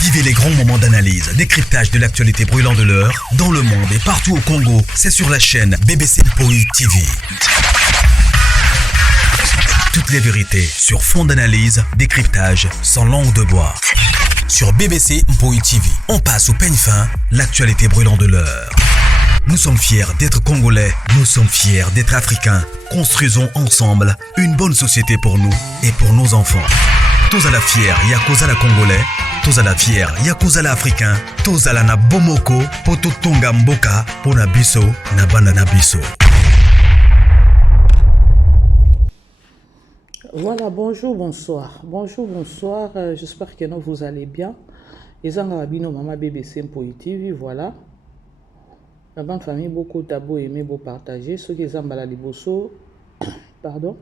Vivez les grands moments d'analyse, décryptage de l'actualité brûlant de l'heure, dans le monde et partout au Congo. C'est sur la chaîne BBC Mpoi TV. Toutes les vérités sur fond d'analyse, décryptage, sans langue de bois. Sur BBC Mpoi TV, on passe au peigne fin, l'actualité brûlant de l'heure. Nous sommes fiers d'être Congolais, nous sommes fiers d'être Africains. Construisons ensemble une bonne société pour nous et pour nos enfants. Tous à la fière, Yakozala Congolais, tous à la fière, Yakozala Africain, tous à la na Bomoko, poto tonga mboka, pona biso, na banda na biso. Voilà, bonjour, bonsoir. Bonjour, bonsoir. J'espère que vous allez bien. Et Zangabino, maman BBC Mpoi TV, voilà. La bonne famille, beaucoup d'abo aimé, beau partager. Ceux qui ont la liboso, pardon,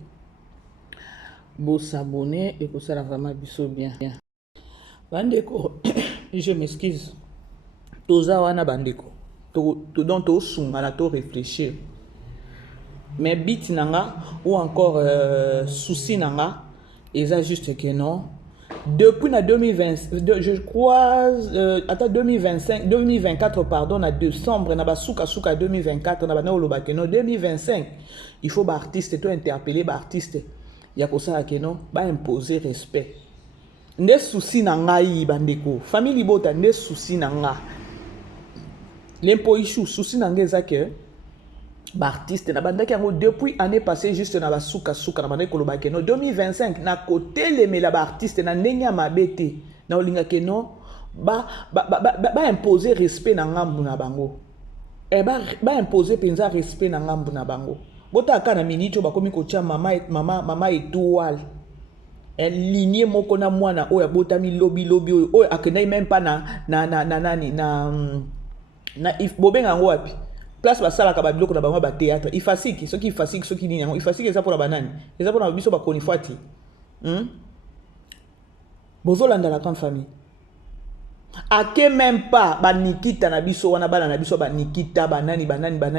beau s'abonner et que ça la vraiment biso bien. Bandeko, je m'excuse. Toza wana bandeko. Donc to sungala to réfléchir. Mais bit nanga ou encore souci nanga, et ça juste que non. Depuis na 2020, je crois, 2024, pardon, na décembre, na basuka 2024, na bana oloba que non, 2025, il faut ba artiste to interpeller ba artiste. Ya ko ça que non, ba imposer respect. Nde souci nanga yi bandeko. Famille bota nde souci nanga. L'impoishu souci nanga za que artiste na banda kango depuis année passée juste na basuka na banda koloba ke no 2025 na côté les mela ba artiste na ndenya mabete na olinga ke no ba imposer respect na ngambu na bango ba imposer penza respect na ngambu na bango bota kana minito bakomi ko tia mama étoile lignée moko na mwana oya botami lobby oya akena même pas na if bobenga ngo wapi place basala ka babiloko na bango ba théâtre ifasiki soki nini yango ifasiki eza pour la banane eza pour na biso ba konifati bozolanda la grande famille ake même pas ba Nikita na biso wana bana na biso ba Nikita banani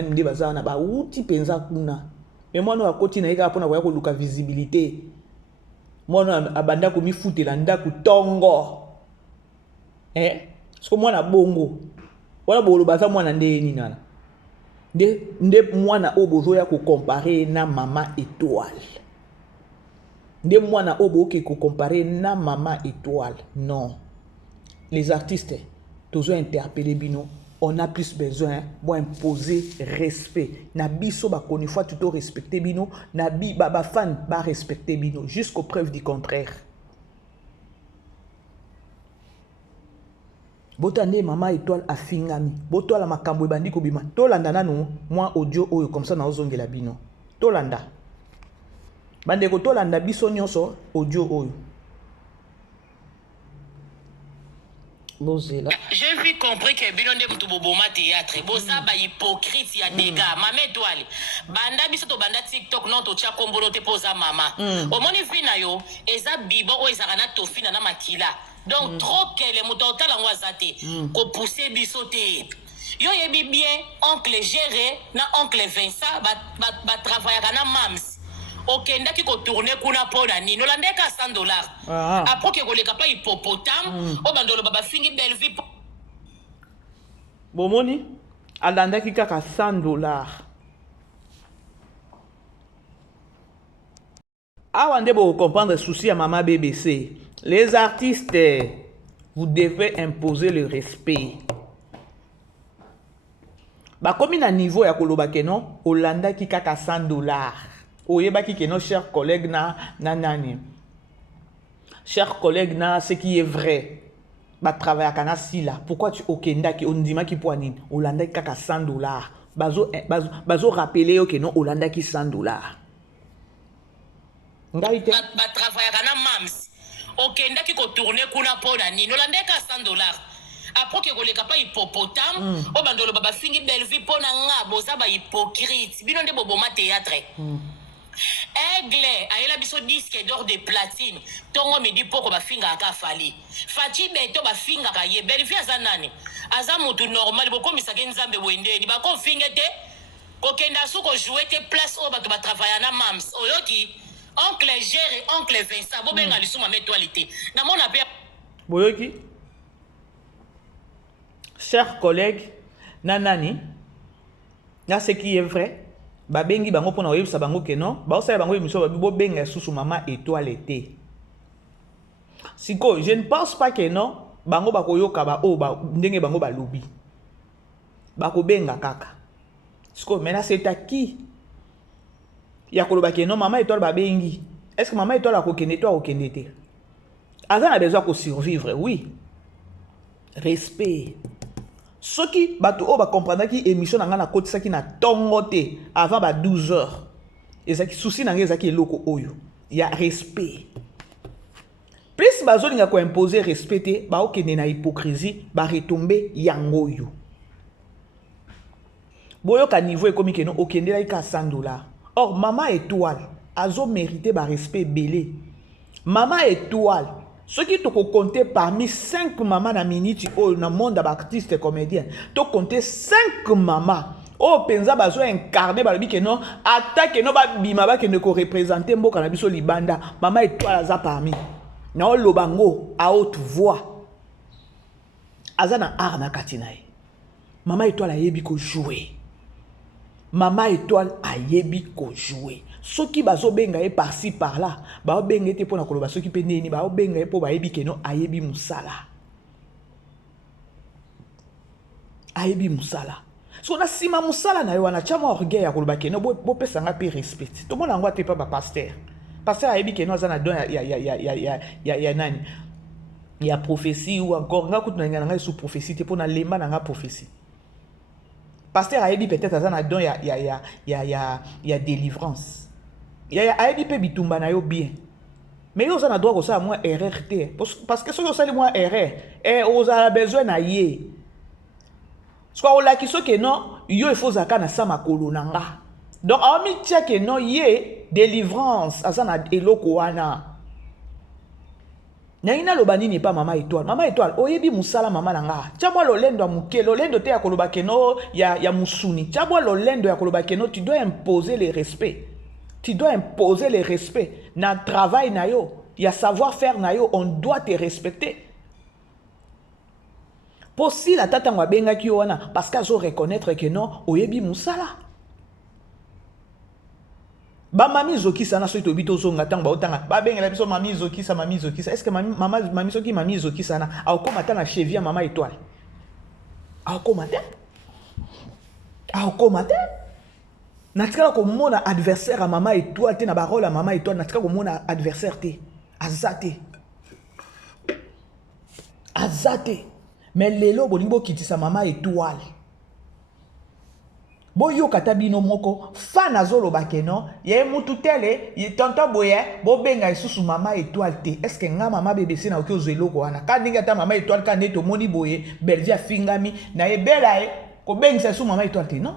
nde baza na ba uti penza kuna mais moi no akoti na yeka pona koya ko luka visibilité moi no abanda ko mifutela ndaku tongo parce que moi na bongo wala bolo baza mwana nde nini nana nde mwana obozo ya ko comparer na mama étoile nde mwana oboke ko comparer na mama étoile non les artistes toujours interpeller bino on a plus besoin pour imposer respect na biso ba koni fois tout respecter bino na ba fan ba respecter bino jusqu'aux preuves du contraire. Botane mama étoile afingami botola makambo ebandi ko bima tolanda nanu moi audio oyo comme ça na ozongela bino tolanda bande ko tolanda biso nyonso audio oyo bozela. J'ai vu compris que bino nde mutu boboma théâtre boza ba hypocrite ya dega mama étoile banda biso to banda TikTok non to tia kombolo te poza mama omoni vina yo eza bibo o eza kana to fina na makila. Donc trop qu'elle est moutota la moisate ko pousser bisoté yo yebi bien oncle Géré na oncle Vincent ba travailler kana mams okenda ki ko tourner kuna pona nino landeka $100 après que ko leka pa hippopotame o bandolo baba fingi belle vie bomoni alandaki kaka $100 awa nde bo comprendre souci à maman BBC. Les artistes, vous devez imposer le respect. Bah comme il a niveau ya koloba keno, Olanda ki kaka $100. Oyeba ki keno chers collègues na nani. Chers collègues na ce qui est vrai. Bah travailler kana sila. Pourquoi tu okenda ki ondima ki poanine? Olanda ki kaka $100. Bazo rappeler que non Olanda ki $100. Ngalité. Ba travailler kana mams. Okenda ki ko tourner kuna pona nino landeka $100 après que ko leka pa hippopotame o bandolo baba fingi belle vie pona nga boza ba hypocrite bino nde boboma théâtre aigle ayela biso disque d'or de platine tongo midi poko ba finga aka fali fati beto ba finga ka ye belle vie azanani aza mutu normal bokomisa ke nzambe wendeni ba ko finga te ko kenda suko jouer te place o bato ba travailler na mams oyoki oncle Géré oncle Vincent bobenga lisuma metwalité na mona pe boyoki chers collègues, nanani, là ce qui est vrai, babengi bango pona oyebisa bango ke non, ba osala bango émission ba benga susu mama étoile été. Siko, je ne pense pas que non, bango bakoyoka ba o ba ndenge bango ba lobi. Bako benga kaka. Siko, maintenant c'est à qui? Ya koloba ke non mama étoile ba bengi. Est-ce que maman étoile a kokende toi au kendete? Azan a besoin de survivre, oui. Respect. Ce qui bato o ba comprendre qui émission na ngana côté ça qui na tongote avant ba 12 heures. Et ça qui souci na ngeza qui loko oyo. Il y a respect. Plus bazo ninga ko imposer respecter ba okende na hypocrisie ba retomber yango yo. Boyo ka niveau économique no okende la ka $100. Or maman étoile azo mérité ba respect belé. Maman étoile ce qui te compter parmi 5 mamans na minute au na monde d'artistes comédiens, te compter 5 mamans au penza bazo incarner ba que non attaque no ba bima ba que ne ko représenter mboka na biso libanda maman étoile aza parmi na lobango à haute voix azana art na katinae maman étoile a yebi ko jouer maman étoile a yebi ko jouer. Ce qui bazo benga e par-ci par-là, ba benga te pona koloba ce qui pe neni ba benga e po ba yebi keno ayebi musala. Ayebi musala. So na sima musala na yo wana chama orgueil ya koloba keno bo pesa nga pe respect. To mona ngwa te pa ba pasteur. Pasteur ayebi keno azana don ya nani. Ya prophétie ou encore nga kutu na nga sous prophétie te pona lemba na nga prophétie. Pasteur ayebi peut-être azana don ya délivrance. Ya ayebi pe bitumba na yo bien. Mais yo za na droit ko ça moi erreur te parce que so yo sali moi erreur et on a besoin na yé. Soit on la ki so que non, yo il faut zaka na sa makolo nanga. Donc a mi tia que non yé délivrance azana eloko wana. Naina lobani ni pas maman étoile. Maman étoile, oyebi musala maman nanga. Tchamwa lolendo amuke, lolendo te ya koloba keno ya musuni. Tchamwa lolendo ya koloba keno, tu dois imposer les respects. Tu dois imposer les respects. Na travail na yo, ya savoir-faire na yo, on doit te respecter. Possible la tata ngwa benga ki wana parce qu'azo reconnaître que non, oyebi musala. Ba mami zoki sana so to bito zonga tanga ba otanga ba bengela biso mami zoki sa est-ce que mami soki mami zoki sana akoma tana chevia mama étoile akoma te natika ko mona adversaire à mama étoile te na ba rôle à mama étoile natika ko mona adversaire te azate mais lelo bolingo kitisa mama étoile. Boyo katabino moko fan azolo bakeno ye mutu tele ye tonton boye bo benga isusu mama étoile te est-ce que nga mama BBC na oki zeloko wana ka ninga ta mama étoile ka neto moni boye belvia fingami na ye bela e ko benga isusu mama étoile te non.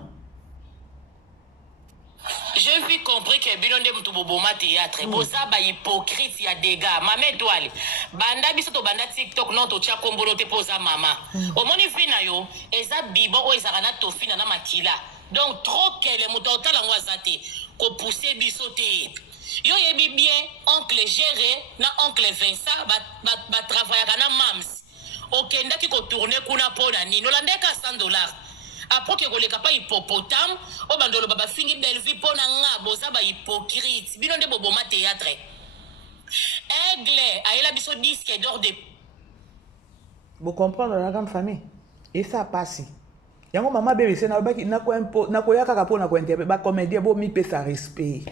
J'ai vu compris que Bilonde Mtuboboma théâtre, boza ba hypocrite ya dégâts. Mama étoile. Banda biso to banda TikTok non to tia kombolo te posa mama. O moni fina yo, eza bibo o eza kana to fina na makila. Donc trop qu'elle est mouton la ngwazate ko pousser biso te. Yo yebi bien oncle Géré na oncle Vincent ba travailler kana mams. Okenda ki ko tourner kuna pona ni. No landeka $100. Après que les capas hippopotame, au bandolo baba fingi belle vie pour nga boza ba hypocrite. Bilonde boboma théâtre. Aigle, aïe la biso disque d'or de. Vous comprenez la grande famille. Et ça passe. Yango maman bébé c'est na baki na ko impo na ko yaka kapo na ko interpréter ba comédien bo mi pe sa respect.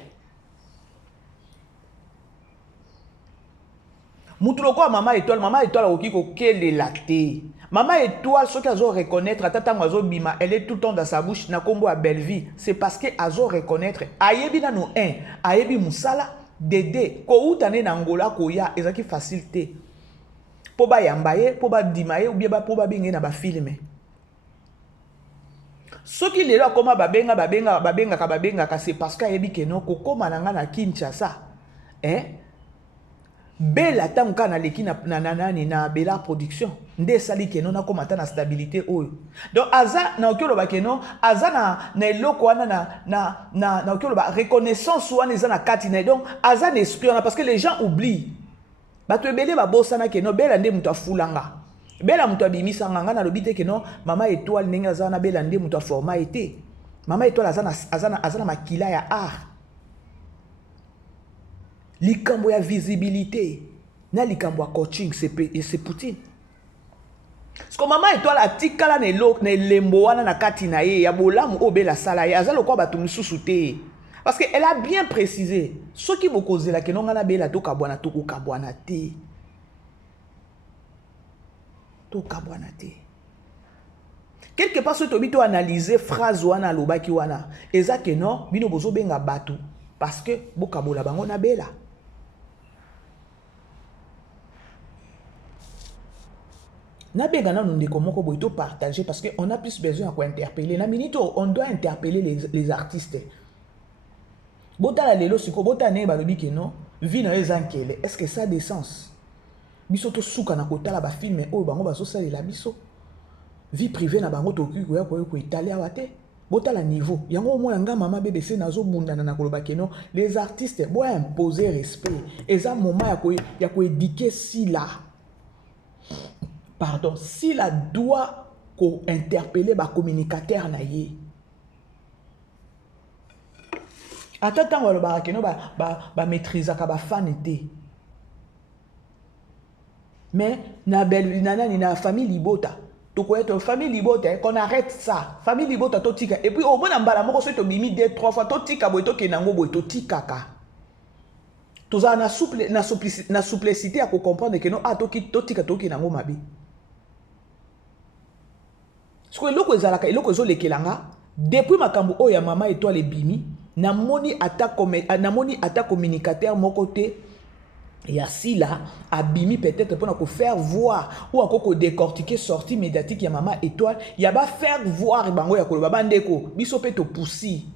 Mutuloko maman étoile oki ko kele laté. Maman étoile, ce qu'elle a reconnaître, elle est tout le temps dans sa bouche, na kombo à belle vie. C'est parce qu'elle a reconnaître. Ayebi na no un, ayebi musala, dédé, ko outane na Angola ko ya, ezaki facilité. Po ba yambaye, po ba dimaye, ou bien ba po ba binge na ba filme. Ce qui est là, comme babenga, c'est parce qu'ayebi ke no, ko koma na Kinshasa. Bela tanka na leki na bela production nde sali keno na komata na stabilité oyo donc aza na okelo ba keno aza na eloko wana na okelo ba reconnaissance wana eza na kati na donc aza na esprit parce que les gens oublient bato ebele ba bossa na keno bela nde muta fulanga bela muto abimisa nganga na lobite ke non mama étoile ndenge azana bela nde muto format été mama étoile azana makila ya art likambo ya visibilité na likambo ya coaching c'est Poutine. Parce que mama étoile atikala ne lembo wana na kati na ye ya bolamu obela sala ye azalo kwa batu misusu te parce que elle a bien précisé ce qui vous cause la kenon ngana bela to kabwana to ko kabwana te to kabwana te quelque part ce to bito analyser phrase wana lobaki wana eza que non bino bozo benga batu parce que bokabola bango na bela. Nabegana nous ndeko boito partager parce que on a plus besoin à quoi interpeller. Na minute on doit interpeller les artistes. Bota la lelo siko bota ne balobi ke non vie na ezankele. Est-ce que ça a des sens? Biso to suka na kota la ba film o bango baso sala la biso. Vie privée na bango to ku ko italia wate. Bota la niveau. Yango mo yanga mama BBC nazo bundana na koloba ke non les artistes bo imposer respect. Eza moment ya ko éduquer si là. Pardon, s'il a doit interpeller les communicateurs naïe. Attends, on va maîtriser ka fanité. Mais na belle nana ni na famille libota. To ko être famille libota qu'on arrête ça. Famille libota to tika et puis au moins mbala moko so to bimi 2-3 fois to tika boy to kenango boy to tika ka. To za na souplicité à comprendre que non to tika to kenango mabi. Ce que l'oko ezalaka eloko ezolekelanga depuis makambo oyo ya mama étoile bimi namoni ata communicateur moko te ya sila abimi peut-être pour ko faire voir ou encore ko décortiquer sortie médiatique ya mama étoile ya ba faire voir bango ya koloba bandeko biso pe to poussi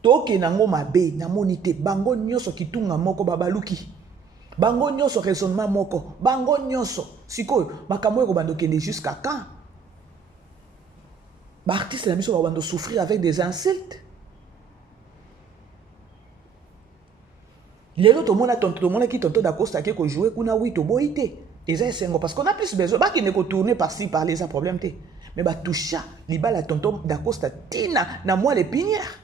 to kenango mabe namoni te bango nyoso kitunga moko babaluki bango nyoso raisonnement moko bango nyoso sikoyo makambo eko bando kende jusqu'à quand? L'artiste la mission va souffrir avec des insultes. Les autres tout le monde qui tente d'Acosta qui a joué kuna oui to boité. Et ça c'est parce qu'on a plus besoin pas qu'il ne tourner par-ci par les problèmes té. Mais bah toucha li bala tonton d'Acosta tina na moi les pinières.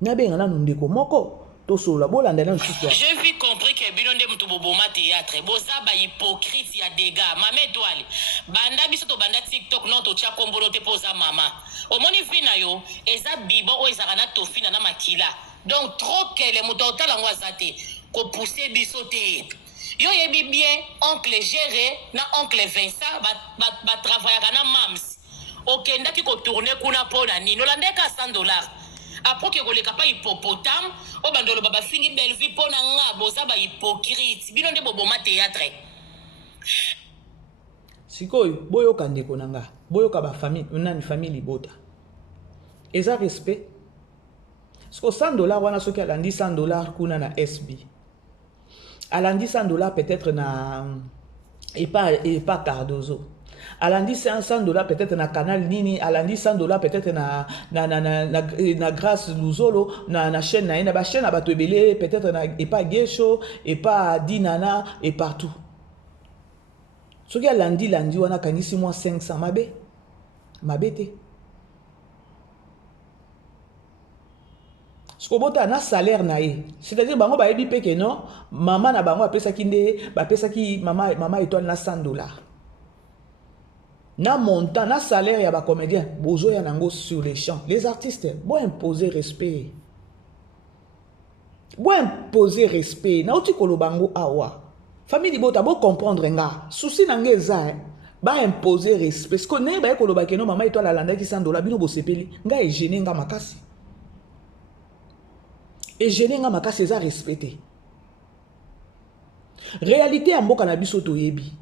Na benga na ndeko moko. J'ai vu compris que Bilonde Mutuboboma théâtre, Bozaba hypocrite, ya dégâts, Mama étoile. Banda biso to banda TikTok non to tia kombolo te posa mama. Au moni fina yo, eza bibo o ezarana to fina na makila. Donc trop que les mutota la ngwazate, ko pousser biso te. Yo yebi bien oncle Géré na oncle Vincent ba travailler na mams. Okenda ki ko tourner kuna pona ni. No landeka $100. Après que vous pas hippopotame, au bandolo baba fini belle vie pour nga boza ba hypocrite. Bilonde boboma théâtre. Sikoyo boyo kandeko nanga, boyo ka ba famille, nani famille libota. Eza respect. Sko $100 wana soki alandi $100 kuna na SB. Alandi $100 peut-être na et pas Cardozo. Alandi $100 peut-être na canal nini, alandi $100 peut-être na grâce Luzolo na chaîne na ba chaîne ba tebele peut-être na et pas Gesho et pas Dinana et partout. Ce qui alandi wana kanisi moi 500 mabete. Ce que bota na salaire na ye. C'est-à-dire bango ba yebi pe que non, maman na bango apesa kinde, ba pesa ki mama étoile na $100. Na montant, na salaire ya ba comédien, bozo ya nango sur les champs. Les artistes, bon imposer respect. Bon imposer respect. Na uti kolobango awa. Famille bota bo comprendre nga. Souci nange za ba imposer respect. Parce que ne ba koloba ke no mama étoile alanda ki $100 bino bo sepeli. Nga e gêner nga makasi. Et gêner nga makasi za respecter. Réalité amboka na biso to yebi.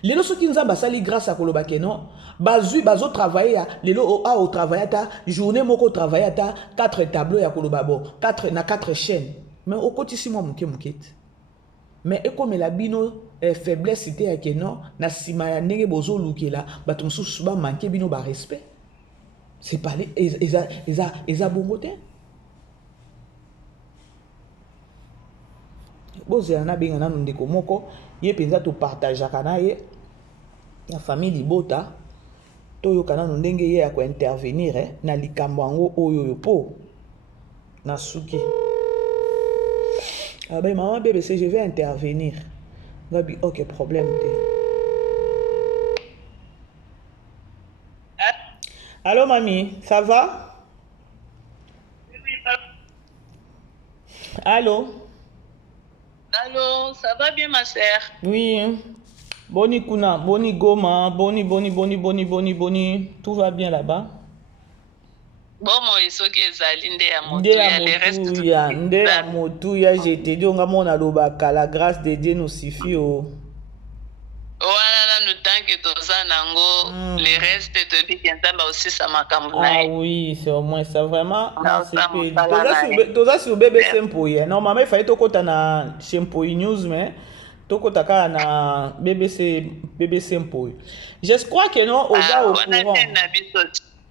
Lelo soki nzamba sali grâce à koloba keno bazo travailler lelo au travailler ta journée moko travailler ta 4 tableaux ya koloba bo 4 chaînes mais au quotidien mo mukete mais ekomela bino faiblesse ite ya keno na sima ya ndenge bozo lukela bato mosusu ba manquer bino ba respect c'est pas eza bongo te bozela na benga nanu ndeko moko ye penza to partageaka na ye ya famille libota toyoka nanu ndenge ye ya kointervenir na likambo yango oyo po na suki abe maman BBC je vais intervenir ngabi ok problème te. Allô mamie, ça va? Allô? Allô, ça va bien ma sœur? Oui. Boni Kuna, Boni Goma, Boni, tout va bien là-bas? Bon, moi, il faut que ezali nde ya motuya, je te dis, on a la grâce de Dieu nous suffit. Voilà, nous tant que tout ça, nango, les restes de Bikentamba aussi, ça m'a cambré. Ah oui, c'est au moins ça, vraiment. Toza sur BBC Mpoye. Normalement, il fallait que na chez Mpoye News, mais tokotaka na BBC Mpoye. Je crois que non, au gars au courant.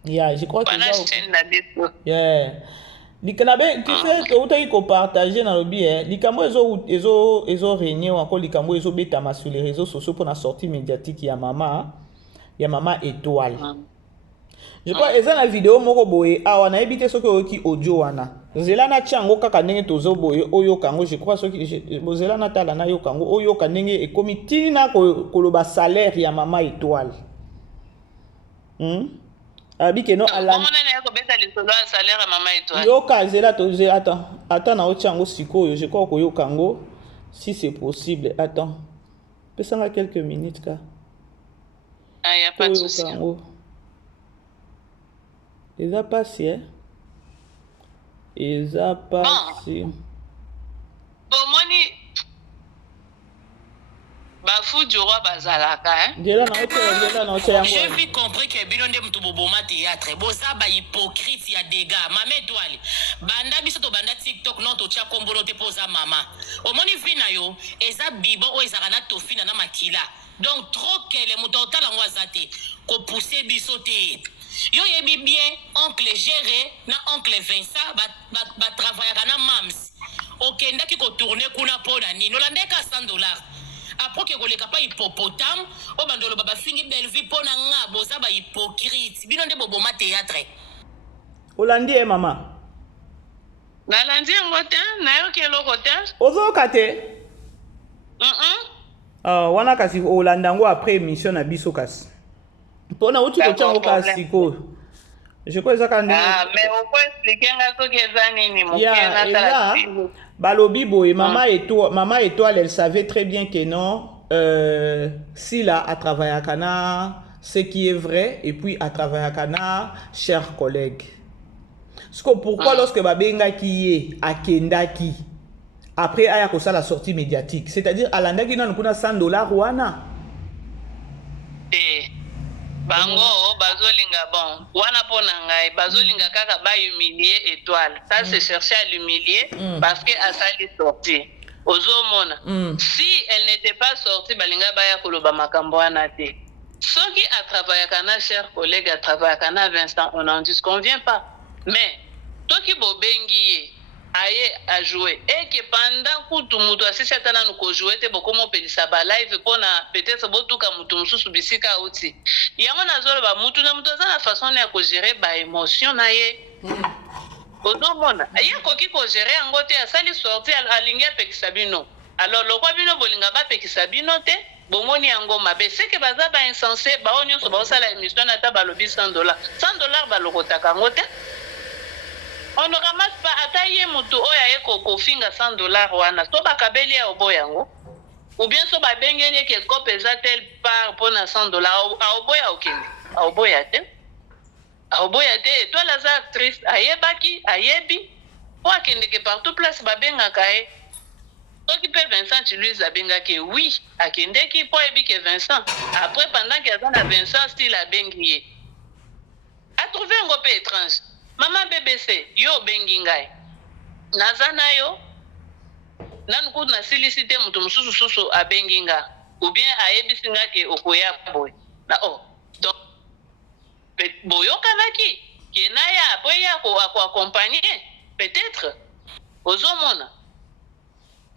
Yeah, je crois que non. Yeah. Likanabe, tu sais, tu as eu partager dans le bien. Likambo ezo régné ou encore likambo ezo betama sur les réseaux sociaux pour la sortie médiatique ya mama étoile. Je crois que la vidéo moko boye awa na ebité soki oki audio wana. Zela na chango kaka ndenge tozo boye oyo kango je crois soki bozela na tala na yo kango oyo kanenge e comité na koloba salaire ya mama étoile. Abike no ala. Comment on a kobeta le salaire à maman étoile? Yo kazela toze attends na ochango sikoyo je crois ko yo kango si c'est possible attends. Pesanga quelques minutes ka. Ah y a pas de souci. Eza pasi eza pasi. Omoni bafu du roi bazalaka J'ai vu compris que bino nde mutu boboma théâtre boza ba hypocrite ya dégâts mama étoile banda biso to banda TikTok non to tia kombolo te poza mama omoni vina yo eza bibo o ezaka na tofina na makila donc trop que les mutu otala ngo azate ko pousser biso te yo yebi bien oncle Géré na oncle Vincent ba travaillaka na mams okendaki ko tourner kuna pona nini olandeka $100 après que koleka pa hippopotame o bandolo baba fingi belle vie pona nga boza ba hypocrite bino nde boboma théâtre Olandi mama nalandi yango te nayoki eloko te ozoyoka te wana kasi olanda yango après émission na biso kasi mpona uti kotyango kasi sikoyo je crois ezaka mais oko expliquer nga soki eza nini moke balobi boye mama étoile elle savait très bien que non Sila a travaillé à Cana, ce qui est vrai, et puis à travailler à Cana, chers collègues. Pourquoi lorsque Babenga qui est à Kendaki, après aya kosa la sortie médiatique, c'est-à-dire à l'anda qui n'a $100 wana. Bango bazolinga bon wana pona ngai bazolinga kaka ba humilier étoile ça c'est chercher à l'humilier parce que a sali sortie ozomona si elle n'était pas sortie balinga baya koloba makambo wana te soki a travaillé kana cher collègue a travaillé kana Vincent on n'en disconvient pas mais toki bobengi aye a jouer et que pendant kutu mutu asisi atana nuko jouer te bokomo pelisa ba live pona peut-être botuka mutu mususu bisika uti yango nazolo ba mutu na mutu za na façon ya ko gérer ba émotion na ye odomona aye koki ko gérer yango te asali sorti alingi apekisa bino alors lokwa bino bolinga ba pekisa bino te bomoni yango mabe seke baza ba insensé ba onyo so ba osala émission na ta balobi $100 $100 balokotaka ngo te. On ne ramasse pas ataye mutu oya eko kofinga $100 wana so bakabeli ya oboyango ou bien so babengeni ke kope za tel part pona $100 aoboya okende aoboya te toi la actrice ayebaki ayebi o akende ke partout place babengaka e soki pe Vincent Louise abengaki oui akende ki po ebi ke Vincent après pendant que azana Vincent style abengi ye a trouvé un peu étrange. Maman BBC, yo bengi ngai. Nazana yo. Nanuku na silicité mutu mususu susu abengi nga. Ou bien ayebisi nga ke okoya boy. Na donc boyo kanaki ke na ya boya ko accompagner peut-être ozomona.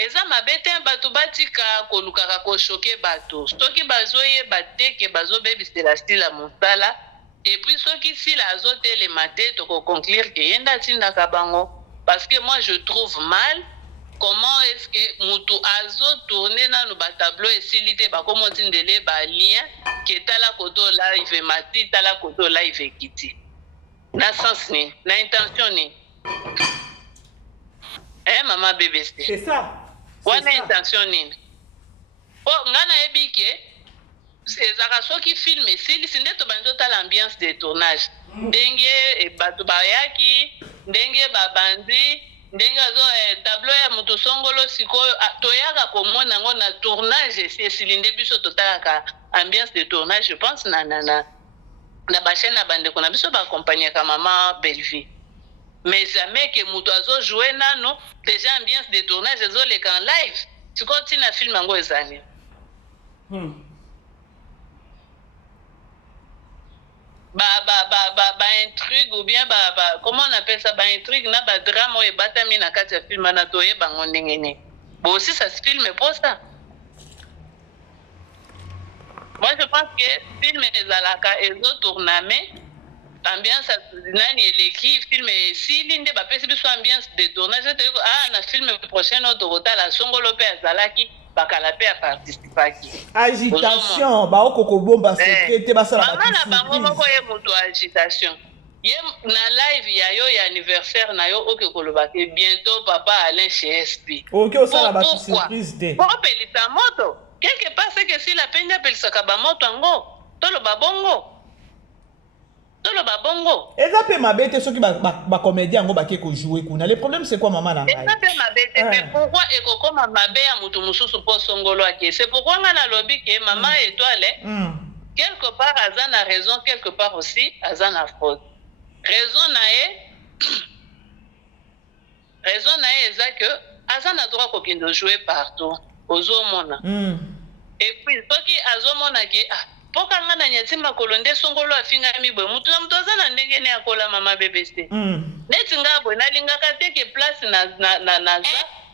eza mabe te bato batika kolukaka kochoke bato soki bazoyeba te ke bazobebisela stila mosala epuis soki sila azotelema te tokoconclure ke ye nde atindaka bango parce que moi je trouve mal comment est-ce que mutu azotourne nanu batableau esili te bakoma otindele balien ke tala koto live mati tala koto live ekiti na sens nini na intention nini mama BBC c'est ça wana intention nini po nga nayebi ke ezaka soki film esilisi nde tobandi totala ambiance de tournage ndenge bato bayaki ndenge babandi ndenge azo tableau ya moto songolo sikoyo toyaka komona yango na tournage esi esili nde biso totalaka ambiance de tournage je pense na bachaîne na bandeko na biso baakompagnaka mama Belleville mais jamais ke moto azojoue nano déjà ambiance de tournage ezoleka en live sikoyo ntina film yango ezali intrigue ou bien comment on appelle ça intrigue na drame oyo ebatami na kati ya film na toyebango ndenge nini bon aussi ça se filme pour ça. Moi je pense que film ezalaka ezotourname ambiance nani eleki film esili nde bapesi biso ambiance de tournage na film prochaine oyo tokotala songolo mpe azalaki bakala pe participaki agitation baokokobomba secret basala mama na bango moko ye moto agitation ye na live ya yo ya anniversaire na yo oke koloba ke bientôt papa Alain chez SP oke osala ba surprise de pour pelisa moto quelque part c'est que si la peine pelisaka ba moto ngo toloba bongo eza pe mabe te soki ba comédien ngo bake ko jouer kuna le problème c'est quoi maman na ngai eza pe mabe te mais pourquoi ekokoma mabe ya mutu mususu po songolo ake c'est pourquoi nga na lobi ke maman étoile quelque part aza na raison quelque part aussi aza na faute raison na ye eza que aza na droit kokende jouer partout ozomona et puis soki azomona ke poka nga na nyati makolo nde songolo afingami boye mutu na mutu aza na ndenge ne akola mama BBC neti nga boye nalingaka te ke place na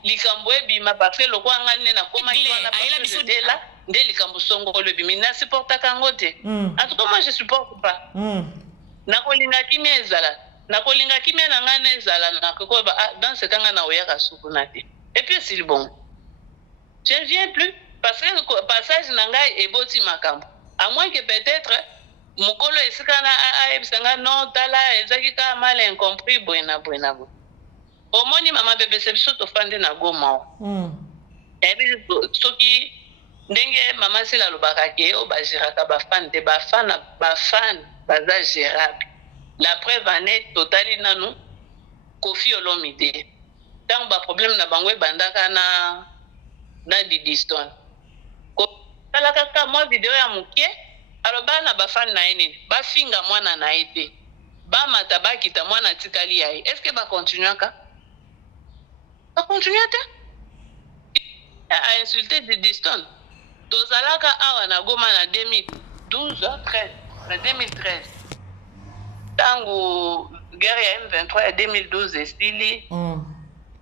likambo ebima parce que lokwa nga nne nakomaki wana pasedela nde likambo songolo ebimi nasupportaka yango te en tout cas moi je supporte pas nakolinga kimia ezala nakolinga kimia na nga na ezala nakokoba dans ce cas nga na oyaka sukuna te et puis c'est bon je ne viens plus parce que passage na ngai eboti makambo à moins que peut-être mokolo esika na ayebisanga non tala ezaki ka mal incompris boyena omoni mama BBC biso tofandi na Goma ebi soki ndenge mama sila lobaka ke o bagiraka bafan te bafan baza gérable la preuve en est totali nanu Koffi Olomide tant ba problème na bango ebandaka na Didiston tala kaka mwa video ya mukie aloba na bafani na ye nini bafinga mwana na ye te bamata bakita mwana tikali ya ye est-ce que bakontinuaka te a insulté Didiston tozalaka awa na Goma na 2013 tango guerre ya M23 ya 2012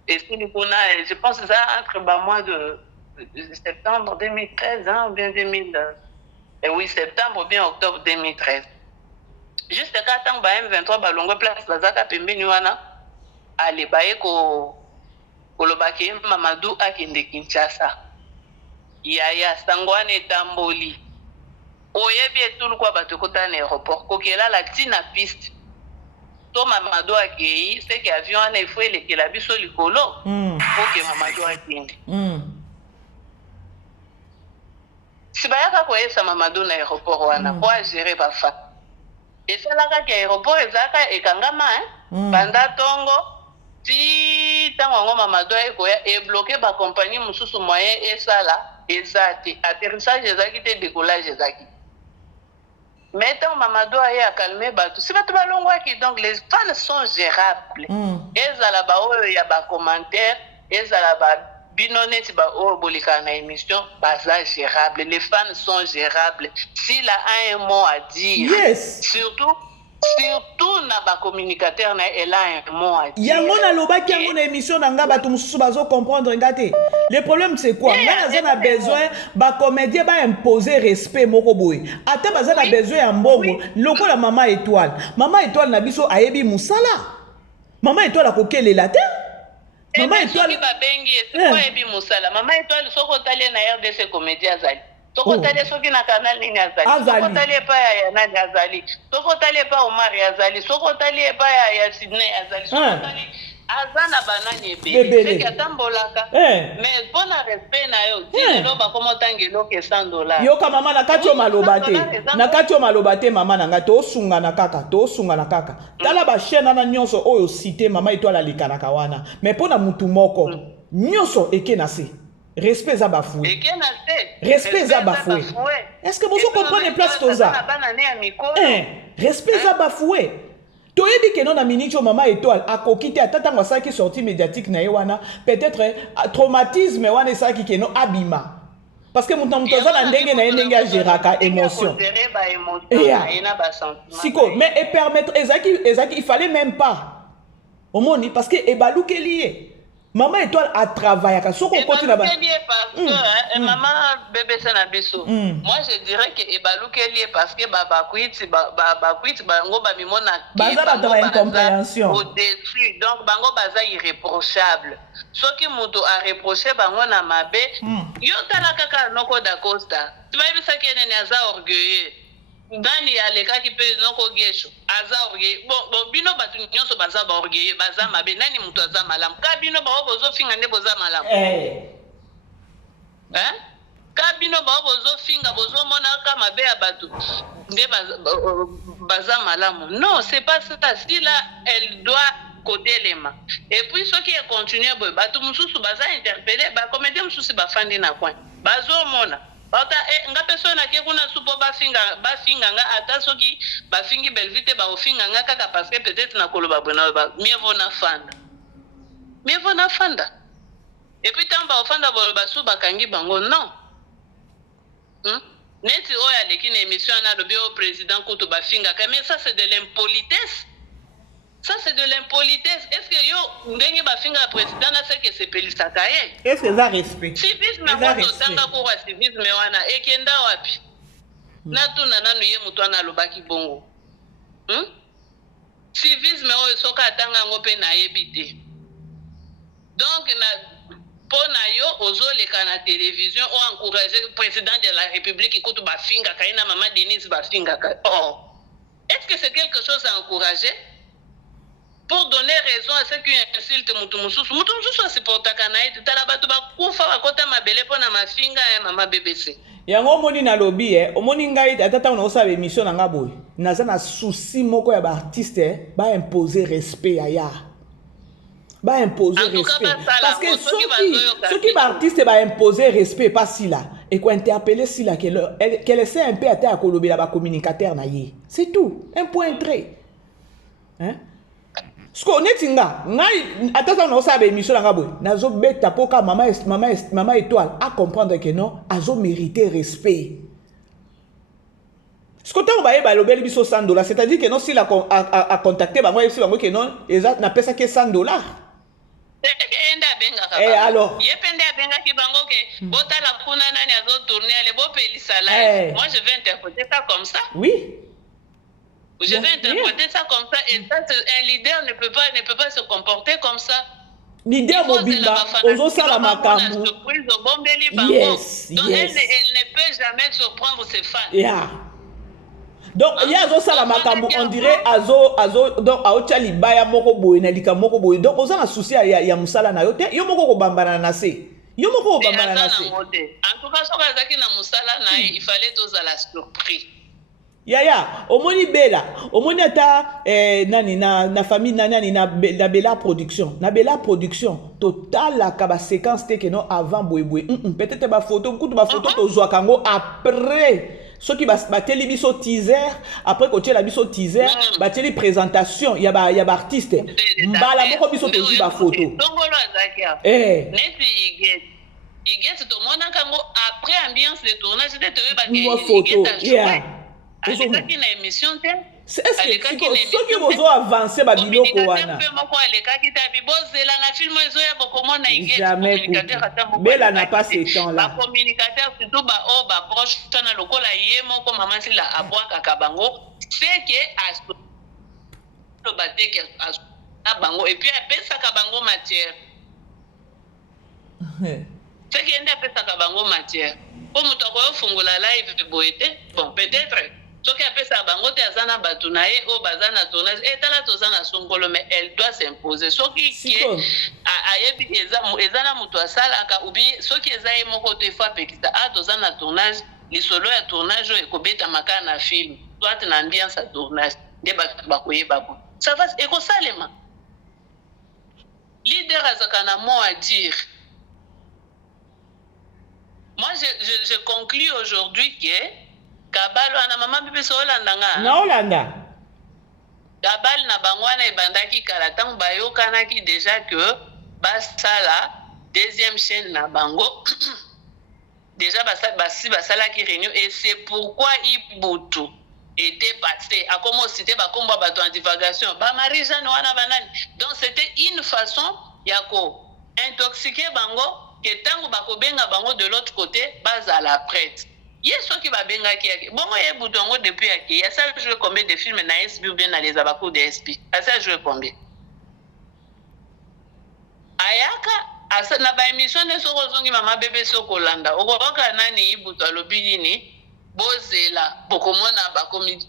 esili kuna je pense ça entre mois de septembre 2013 ou bien 2000 oui septembre ou bien octobre 2013 juste quand ba M23 balongo place bazaka pembeni wana ale baye ko kolobaki Mamadou akende Kinshasa ya sangwane tamboli oyebi etulu kwa bato kota na aéroport kokela la tina piste to Mamadou akei c'est que avion ana il faut elekela biso likolo pour que Mamadou akende si bayaka koyesa Mamadou na aéroport wana po agere bafa esalaka ke aéroport ezalaka ekangama banda tongo ti ntango yango Mamadou ekoya ebloke bakompagnie mosusu moyen esala eza te atterrissage ezalaki te décollage ezalaki mais ntango Mamadou aye akalme bato si bato balongwaki donc les fans sont gérables ezala baoyo ya bacommentaire ezala bino neti baoyo bolika na émission baza gérable les fans sont gérables s'il a un mot à dire surtout surtout na ba communicateur na elle a un mot à dire. Yango na lobaki yango na émission na nga bato mususu bazo comprendre ngate. Le problème c'est quoi? Nga na a besoin ba comédien ba imposer respect moko boy. Ata baza na besoin ya mbongo loko la Maman Étoile. Maman Étoile na biso ayebi musala. Maman Étoile akokelela te. Maman Étoile qui ba bengi c'est quoi ayebi musala. Maman Étoile soko tali na RDC comédien azali. Toko tali soki na canal nini azali. Toko tali pa ya nani azali. Toko tali pa Omar azali. Toko tali pa ya Sydney azali. Toko tali azana banani ebe. C'est que tambolaka. Mais pour na respect na yo, dilo ba komo tangelo ke $100. Yoka mama na kati o malobate. Na kati o malobate mama na nga to sunga na kaka. Tala ba chaîne na nyonso oyo cité Maman Étoile alikana kawana. Mais pona mutu moko nyonso ekena se. Respect za bafoué. Respect za bafoué. Est-ce que vous comprenez place toza? Respect za bafoué. Toyebi ke non na minute Maman Étoile akokite atata ngwasa ki sortie médiatique na yewana peut-être traumatisme wana ça ki ke non abima. Parce que mutu za na ndenge na ndenge a géraka émotion. Siko mais et permettre ezaki il fallait même pas. Omoni parce que ebaluke lié. Maman Étoile a travaillé. Maman bébé Sanabiso. Moi je dirais que Ebalou Kelly parce que Babakuiti Bango Bamimona incompréhension au-dessus. Donc Bango Baza irréprochable. Ce qui m'a a reproché Bango na mabe. Yo talaka noko da Costa. Tu vas dire ça qui est orgueilleux. Dani aleka ki pe noko gesho aza orgueilleux bon bino batu nyonso baza ba orgueilleux baza mabe nani mutu aza malamu ka bino ba bozo finga ne boza malamu ka bino ba bozo finga bozo mona ka mabe ya batu nde baza malamu non c'est pas ça si là elle doit côté lema et puis ce qui est continué batu mususu baza interpeller ba comédien mususu ba fandi na coin bazo mona Ota nga persona ke kuna supo bafinga nga ata soki bafingi belvite ba ofinga nga kaka parce que peut-être na koloba bona ba mieux vaut na fanda et puis tamba ofanda ba su bakangi bango non neti oya lekine émission na lobi au président kutu bafinga mais ça c'est de l'impolitesse. Ça c'est de l'impolitesse. Est-ce que yo ndenge bafinga président na c'est que c'est pelisakaye? Est-ce que ça respect? Civisme ko tanga ko wa civisme wana ekenda wapi? Na tuna nanu ye mutu ana lobaki bongo. Civisme o soka tanga ngope na yebite. Donc na pona yo ozoleka na télévision o encourager le président de la République ikutu bafinga kaina Maman Denise bafinga ka. Oh. Est-ce que c'est quelque chose à encourager? Pour donner raison à ceux qui insultent Mutumusous supporta kanaït talabatu bakufa bakota mabele pona mafinga ya Mama BBC. Yango moni na lobby omoni ngai atata on osaba émission na nga boy. Naza na souci moko ya ba artiste ba imposer respect ya. Ba imposer respect parce que ceux qui ba artiste ba imposer respect pas si là et quoi interpeller si là qu'elle essaie un peu à kolobela ba communicateur na ye. C'est tout, un point trait. Hein? Sko netinga ngai atata na osaba émission nga boy nazo beta poka Maman Étoile à comprendre que non azo mériter respect. Sko ta ba yeba lobeli biso $100 c'est-à-dire que non si la a contacté ba moi si bango que non exact na pesa que $100. Alors yependa benga ki bango ke bota la kuna nani azo tourner les beaux pelisa live. Moi je vais interpréter ça comme ça. Oui. Je vais interpréter ça comme ça et ça un leader ne peut pas se comporter comme ça. Leader mobimba ozo sala makambu. Yes. Donc elle ne peut jamais surprendre ses fans. Yeah. Donc il y a azo sala makambu on dirait azo donc aocha libaya moko boye na lika moko boye donc oza na souci ya musala na yo te yo moko ko bambana na se. Yo moko ko bambana na se. En tout cas soka zaki na musala na il fallait tous à la surprise. Yaya, omoni Bella, omoni ata nani na famille nani na Bella production. Na Bella production, total la kaba séquence te que non avant boy. Peut-être ba photo, beaucoup de ba photo to zwa kango après. Ceux qui bateli biso teaser, après ko la biso teaser, bateli présentation, ya ba artiste. Mbala moko biso to ba photo. Tongolo azakia. Neti igete to mona kango après ambiance de tournage de te ba photo. Yeah. Avec une émission, est-ce que soki bozo avancer ba biloko wana jamais Bella n'a pas ces temps là ba communicateur surtout ba o ba proche tana lokola ye moko mama sila abwaka kabango c'est que aso to bateke aso na bango et puis apesa kabango matière c'est que nda pesa kabango matière pour muto ko fungula live boete bon peut-être soki apesa bango te azana batu na ye o bazana tournage etala tozana songolo mais elle doit s'imposer soki ke ayebi ezana mutu asalaka ubi soki ezaye moko te fois pekisa tozana tournage lisolo ya tournage ekobeta makana na film soit na ambiance ya tournage nde batu bakoyeba bo ça va ekosalema leader azaka mot à dire. Moi je conclus aujourd'hui que Kabalo ana mama bebe so Holanda nga. Na Holanda. Kabal na bangwana ebandaki kala tango bayokanaki déjà que basala deuxième chaîne na bango. Déjà basala ki réunion et c'est pourquoi Ibutu était passé à comment citer ba komba bato en divagation ba Marie-Jeanne wana banani. Donc c'était une façon yako intoxiquer bango que tango bakobenga bango de l'autre côté bazala prête. Yeso qui va benga qui bon ye boutongo depuis aki ya ça joué combien de films na SB ou bien na les abakou de SB ça joué combien ayaka asa na ba émission ne soko zongi mama bébé soko landa okoka nani ibuto alobi ni bozela bokomona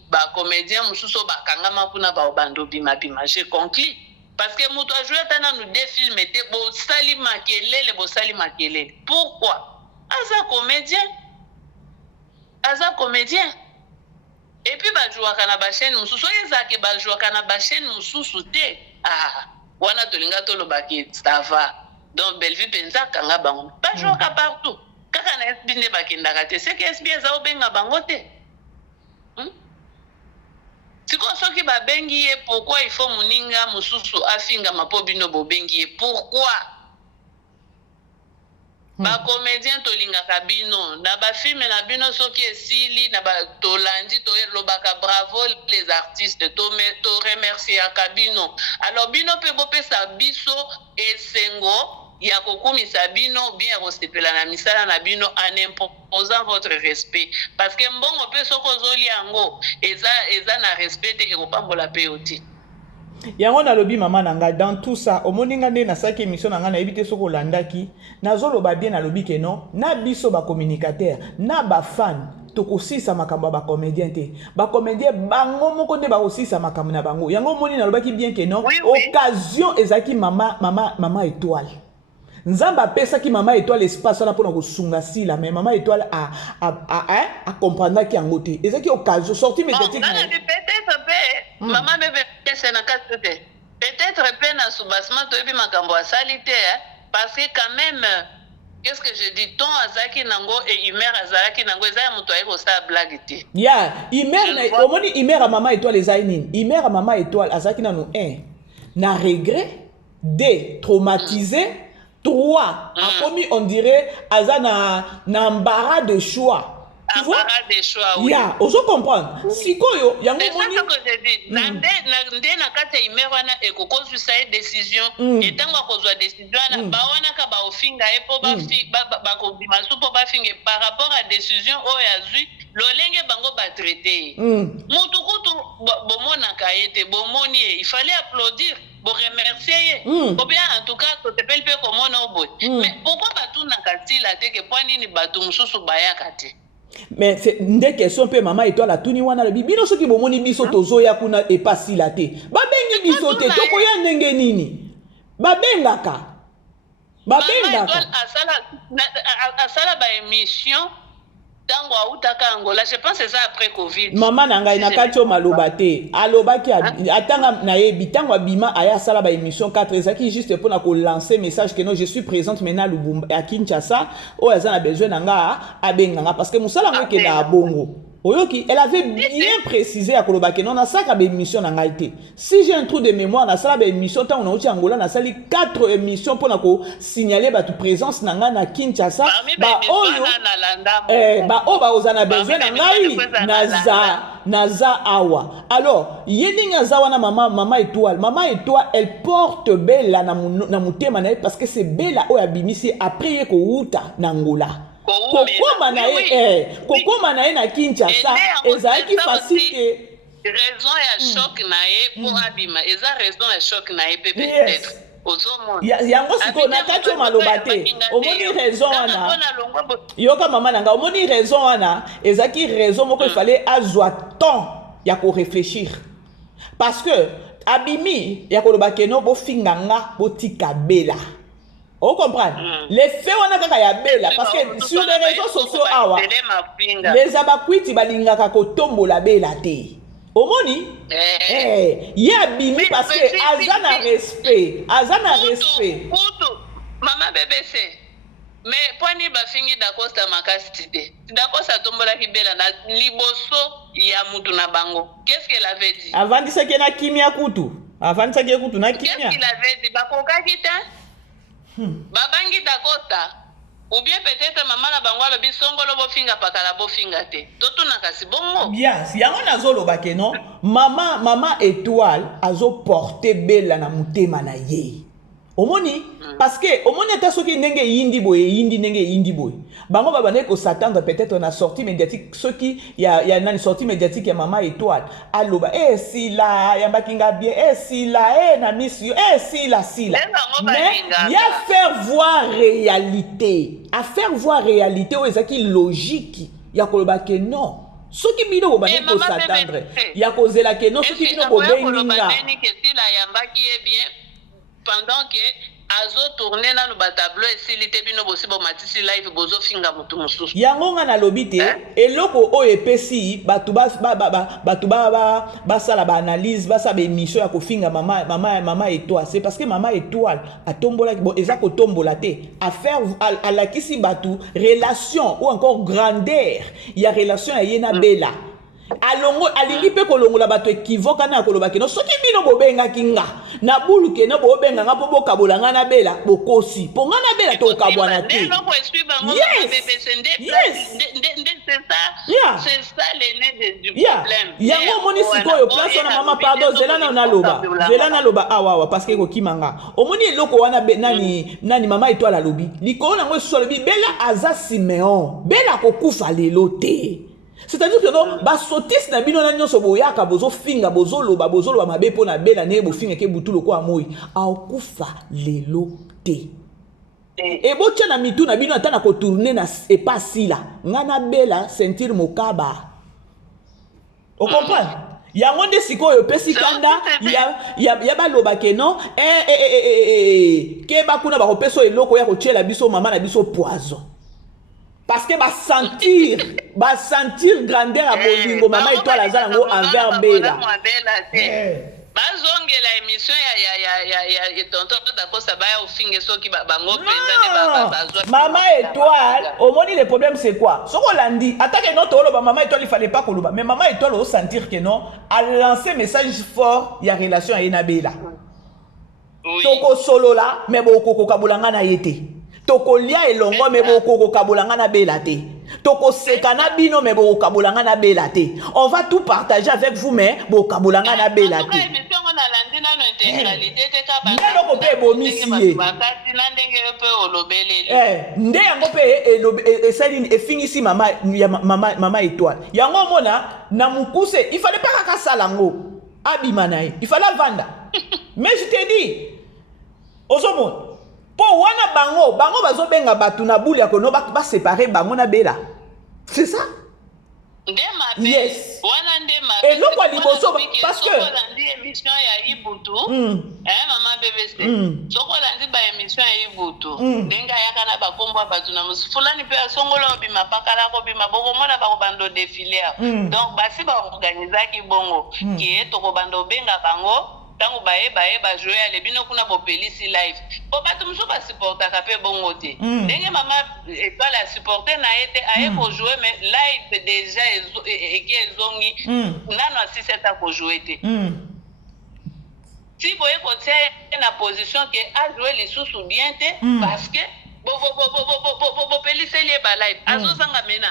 ba comédien mususo bakangama kuna ba obando bima j'ai conclu parce que muto a joué tana nous deux films était bo sali makelele pourquoi asa comédien et puis bajouaka na ba chaîne mususu ezake bajouaka na ba chaîne mususu te wana tolinga toloba ke ça va donc Bellevue penza kanga bango bajouaka partout kaka na SB ne bakendaka te c'est que SB eza obenga bango te siko soki babengi ye pourquoi il faut muninga mususu afinga mapobino bobengi ye pourquoi ba comédien tolingaka bino na ba film na bino soki esili na ba tolandi to lobaka bravo les artistes to remercier akabino alors bino pe bopesa biso esengo ya kokumisa bino bien rosepela na misala na bino en imposant votre respect parce que mbongo pe soko zoli yango eza na respect te ekopambola pe oti yango nalobi mama nanga dans tout ça omoninga nde na saki émission nanga na ebité soko landaki nazoloba bien nalobi ke non na biso ba communicateur na ba fan tokosisa makambo ba comédien te ba comédien bango moko nde ba osisa makambo na bango yango moni nalobaki bien ke non occasion ezaki mama étoile nzamba pesa ki mama étoile espace na pona ko sunga sila mais mama étoile a comprendre ki yango te ezaki occasion sortie médiatique peut-être maman bébé c'est na katete peut-être pe na soubassement to ebi makambo asalite parce que quand même qu'est-ce que je dis ton azaki nango et Imer azaki nango ezaya muto ayiko sa blague te ya Imer na omoni Imer a mama étoile ezai nini Imer a mama étoile azaki nanu 1 na regret 2 traumatisé 3 akomi on dirait aza na embarras de choix. Tu vois? Des choix, oui. Yeah, oso comprendre. Sikoyo, yango moni. C'est ça que je dis. Nande na kate imerwana ekoko suicide décision. Etango akozwa décision na bawana ka ba ofinga epo ba ko bimasu po ba finge par rapport à décision o yazui lolenge bango ba traiter. Mutu kutu bomona ka yete bomoni il fallait applaudir. Bon remercier ou bien en tout cas to tepel pe comme on boy mais pourquoi batu na katila te ke point ni batu mususu bayaka te mais c'est une question pe mama étoile la tuni wana bi bino soki bomoni biso tozoya kuna e pas la te babengi biso te toko ya ndenge nini babengaka asala ba émission tango autaka Angola je pense c'est ça après Covid mama na ngai na kati o maloba te alobaki atanga na yebi tango abima aya sala ba émission 4 ezaki juste pour na ko lancer message que non je suis présente maintenant Lubumba à Kinshasa o azana besoin nanga abenganga parce que musala ngo ke na bongo Oyoki, elle avait bien précisé à Kolobake, non, na saka émission na ngaité. Si j'ai un trou de mémoire, na sala émission, tant on a eu Angola, na sali 4 émissions pour signaler ba tu présence na nga na Kinshasa. Ba oyo, ba o ba ozana besoin na ngai, naza awa. Alors, yedinga zawa na mama étoile. Mama étoile, elle porte Bella na mutema na parce que c'est Bella o abimisi après ko uta na Angola. Kokoma na ye na Kinshasa ezalaki facile raison ya choc na ye pour abima eza raison ya choc na ye peut-être yango siko na kati maloba te omoni raison wana yoka mama nanga omoni raison wana ezalaki raison moko il fallait azwa temps ya ko réfléchir parce que abimi ya koloba keno bo finganga botika Bella. On comprend. Les faits on a kaka ya Bella parce que sur les réseaux sociaux awa les abakwiti balingaka ko tombola Bella te. Omoni ya bimi parce que azana respect. Maman BBC. Mais poni ba fingi d'Acosta makastide. D'Acosta tombola ki Bella na liboso ya mutu na bango. Qu'est-ce qu'elle avait dit? Avant de ça qu'il na kimia kutu. Avant de ça qu'il kutu na kimia. Qu'est-ce qu'il avait dit? Ba koka kita? Babangi Dakota ou bien peut-être maman la bango ba bisongolo bo finga pakala bo finga te toto na kasi bongo bien si yango nazolo bakeno mama étoile azo porter Bella na mutema na ye omoni parce que omoni ata soki ndenge yindi boy bango babane ko s'attendre peut-être na sortie médiatique soki ya nani sortie médiatique ya mama étoile aloba si la ya bakinga bien si la na mission si la mais ya faire voir réalité o ezaki logique ya koloba ke non soki bino bobane ko s'attendre ya kozela ke non soki bino bobenga pendant que azo tourner na ba tableau esilité bino bosi bo matisi live bozo finga mutu mususu yango nga na lobité eloko o epesi batu basala ba analyse basala ba émission ya ko finga mama étoile c'est parce que mama étoile atombola bo eza ko tombola te affaire à la kisi batu relation ou encore grandeur ya relation ya yena Bella alongo alingi pe kolongola bato ekivoka na koloba keno soki bino bobenga kinga na bulu keno bobenga nga po bokabolanga na Bella bokosi ponga na Bella to kabwana te c'est ça le nez du problème yango moni sikoyo place na mama pardon zela na loba awa parce que ko kimanga omoni eloko wana nani mama étoile alobi likolo nango solobi Bella aza Simeon Bella kokufa lelo te. C'est-à-dire que non, basotis na bino na nyonso boyaka bozo finga bozo loba mabe po na Bella ne bo finga ke butu loko amoi akufa lelo te. Et bo tia na mitu na bino atana ko tourner na et pas si là. Ngana Bella sentir mokaba. On comprend? Yango nde sikoyo pesi kanda ya baloba ke non ke bakuna ba kopeso eloko ya ko tiela biso mama na biso poison. Parce que va sentir grandeur à bolingo mama étoile azango envers Bella. Bazongela émission ya tonton Dakosta baya ofinge soki bango présenter mama étoile omoni le problème c'est quoi soko landi attaque notre oloba mama étoile il fallait pas koloba mais mama étoile o sentir que non a lancé message fort ya relation à ena Bella toko solo là mais boko kabulanga na yete toko lia elongo me boko kabolanga na Bella te toko sekana bino me boko kabolanga na Bella te on va tout partager avec vous mais boko kabolanga na Bella te ndeko pe bomisiye nde yango pe esali efingisi mama étoile yango mona na mukuse il fallait pas kaka salango abima na il fallait vendre mais je te dis ozomona po wana bango bazobenga batu na buli ya kono ba séparer bango na Bella. C'est ça? Yes. Et non pas liboso parce que émission ya Ibutu maman BBC soko landi ba émission ya Ibutu denga yakana ba kombo batu na fulani pe asongola bima pakala ko bima boko mona ba ko bando défiler donc basi ba organiser ki bongo ki to ko bando benga bango tango ba jouer ale bino kuna bopelisi live po bato muso ba supportaka pe bongo te ndenge mama Étoile a supporté na été aye ko jouer mais live déjà eki ezongi nano asi seta ko jouer te si boye ko tia na position que a jouer les sous bien te parce que bo peliseli ba live azozanga mena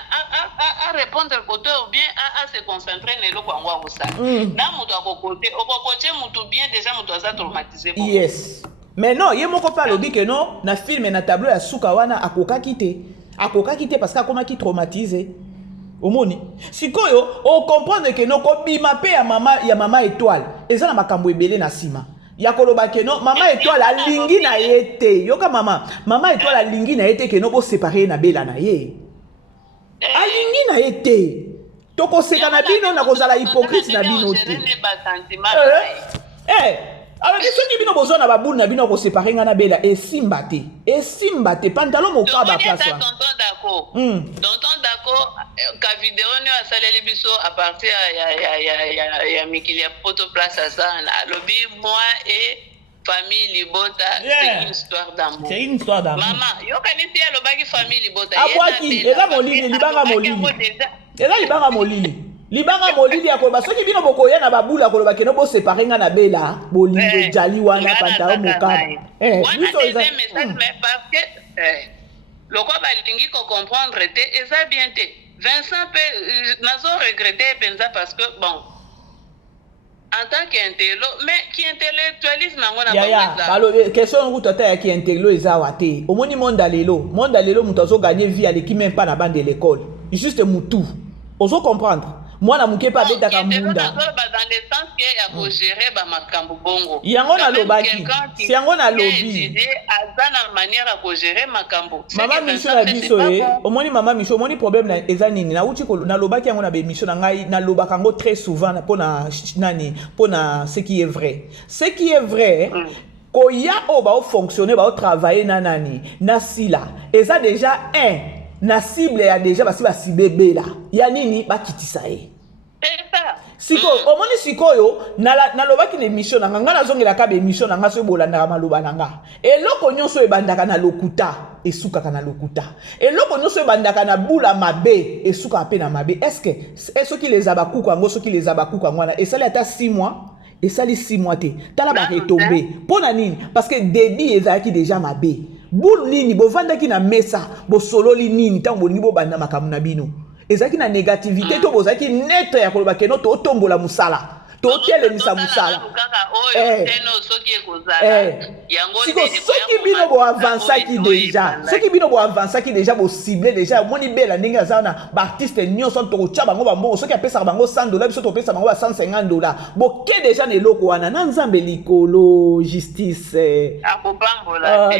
a répondre côté ou bien à se concentrer ne loko ngwa ko sa na mutu akokote okokote mutu bien déjà mutu aza traumatisé yes mais non ye moko pa lobi que non na film na tableau ya suka wana akokaki te parce que akomaki traumatisé omoni sikoyo o comprendre que non ko bima pe ya mama Étoile eza na makambo ebele na sima ya koloba ke no mama Étoile alingi na yete yoka mama Étoile alingi na yete ke no bo séparer na bela na ye alingi na yete toko seka na bino na kozala hypocrite na bino te alors que ceux qui bino besoin na babou na bino ko séparer nga na bela esimba te pantalon moka ba place tonton d'accord ka vidéo ne asaleli biso à partir ya mikili ya poto place à ça alobi moi et famille Libota c'est une histoire d'amour maman yo kanisi alobaki famille Libota abwaki eza molili libanga molili ya koloba soki bino bokoya na babula koloba keno bo séparer nga na bela bolingo ejali wana pantalon moka biso eza message parce que loko balingi ko comprendre te eza bien te Vincent peut nazo regretter penza parce que bon en tant qu'intello mais qui intellectualise nango na bango balo question ngo tota ya qui intello eza wate omoni monde lelo muto azo gagner vie aleki même pas na bande de l'école juste mutu ozo comprendre moi na muke pa beta ka munda dans le sens que ya ko gérer ba makambo bongo yango na lobaki si yango na lobi azana manière ya ko gérer makambo mama Micho na biso omoni mama Micho omoni problème na eza nini na uti ko na lobaki yango na be Micho na ngai na lobaka ngo très souvent pona nani pona ce qui est vrai koya o ba o fonctionner ba o travailler na nani na sila eza déjà na cible ya déjà basi basi bébé là ya nini bakitisa ye siko omoni sikoyo na lobaki na émission na nga nazongela ka be émission na nga so bolandaka maloba na nga eloko nyonso ebandaka na lokuta esukaka na lokuta eloko nyonso ebandaka na bula mabe esukaka pe na mabe est-ce soki les abakuku yango soki les abakuku yango wana esali ata 6 mois esali 6 mois te tala ba retomber pona nini parce que débit ezalaki déjà mabe boule nini bovandaki na mesa bosololi nini ntango bolingi bobanda makambo na bino ezalaki na négativité to bozalaki netre ya koloba keno to otombola musala totelemisa musala soki bino boavansaki déjà bocible déjà omoni bela ndenge aza na baartiste nyonso tokotia bango bambongo soki apesaka bango $100 biso topesa bango ba $150 boke déjà na eloko wana na nzambe likolo justice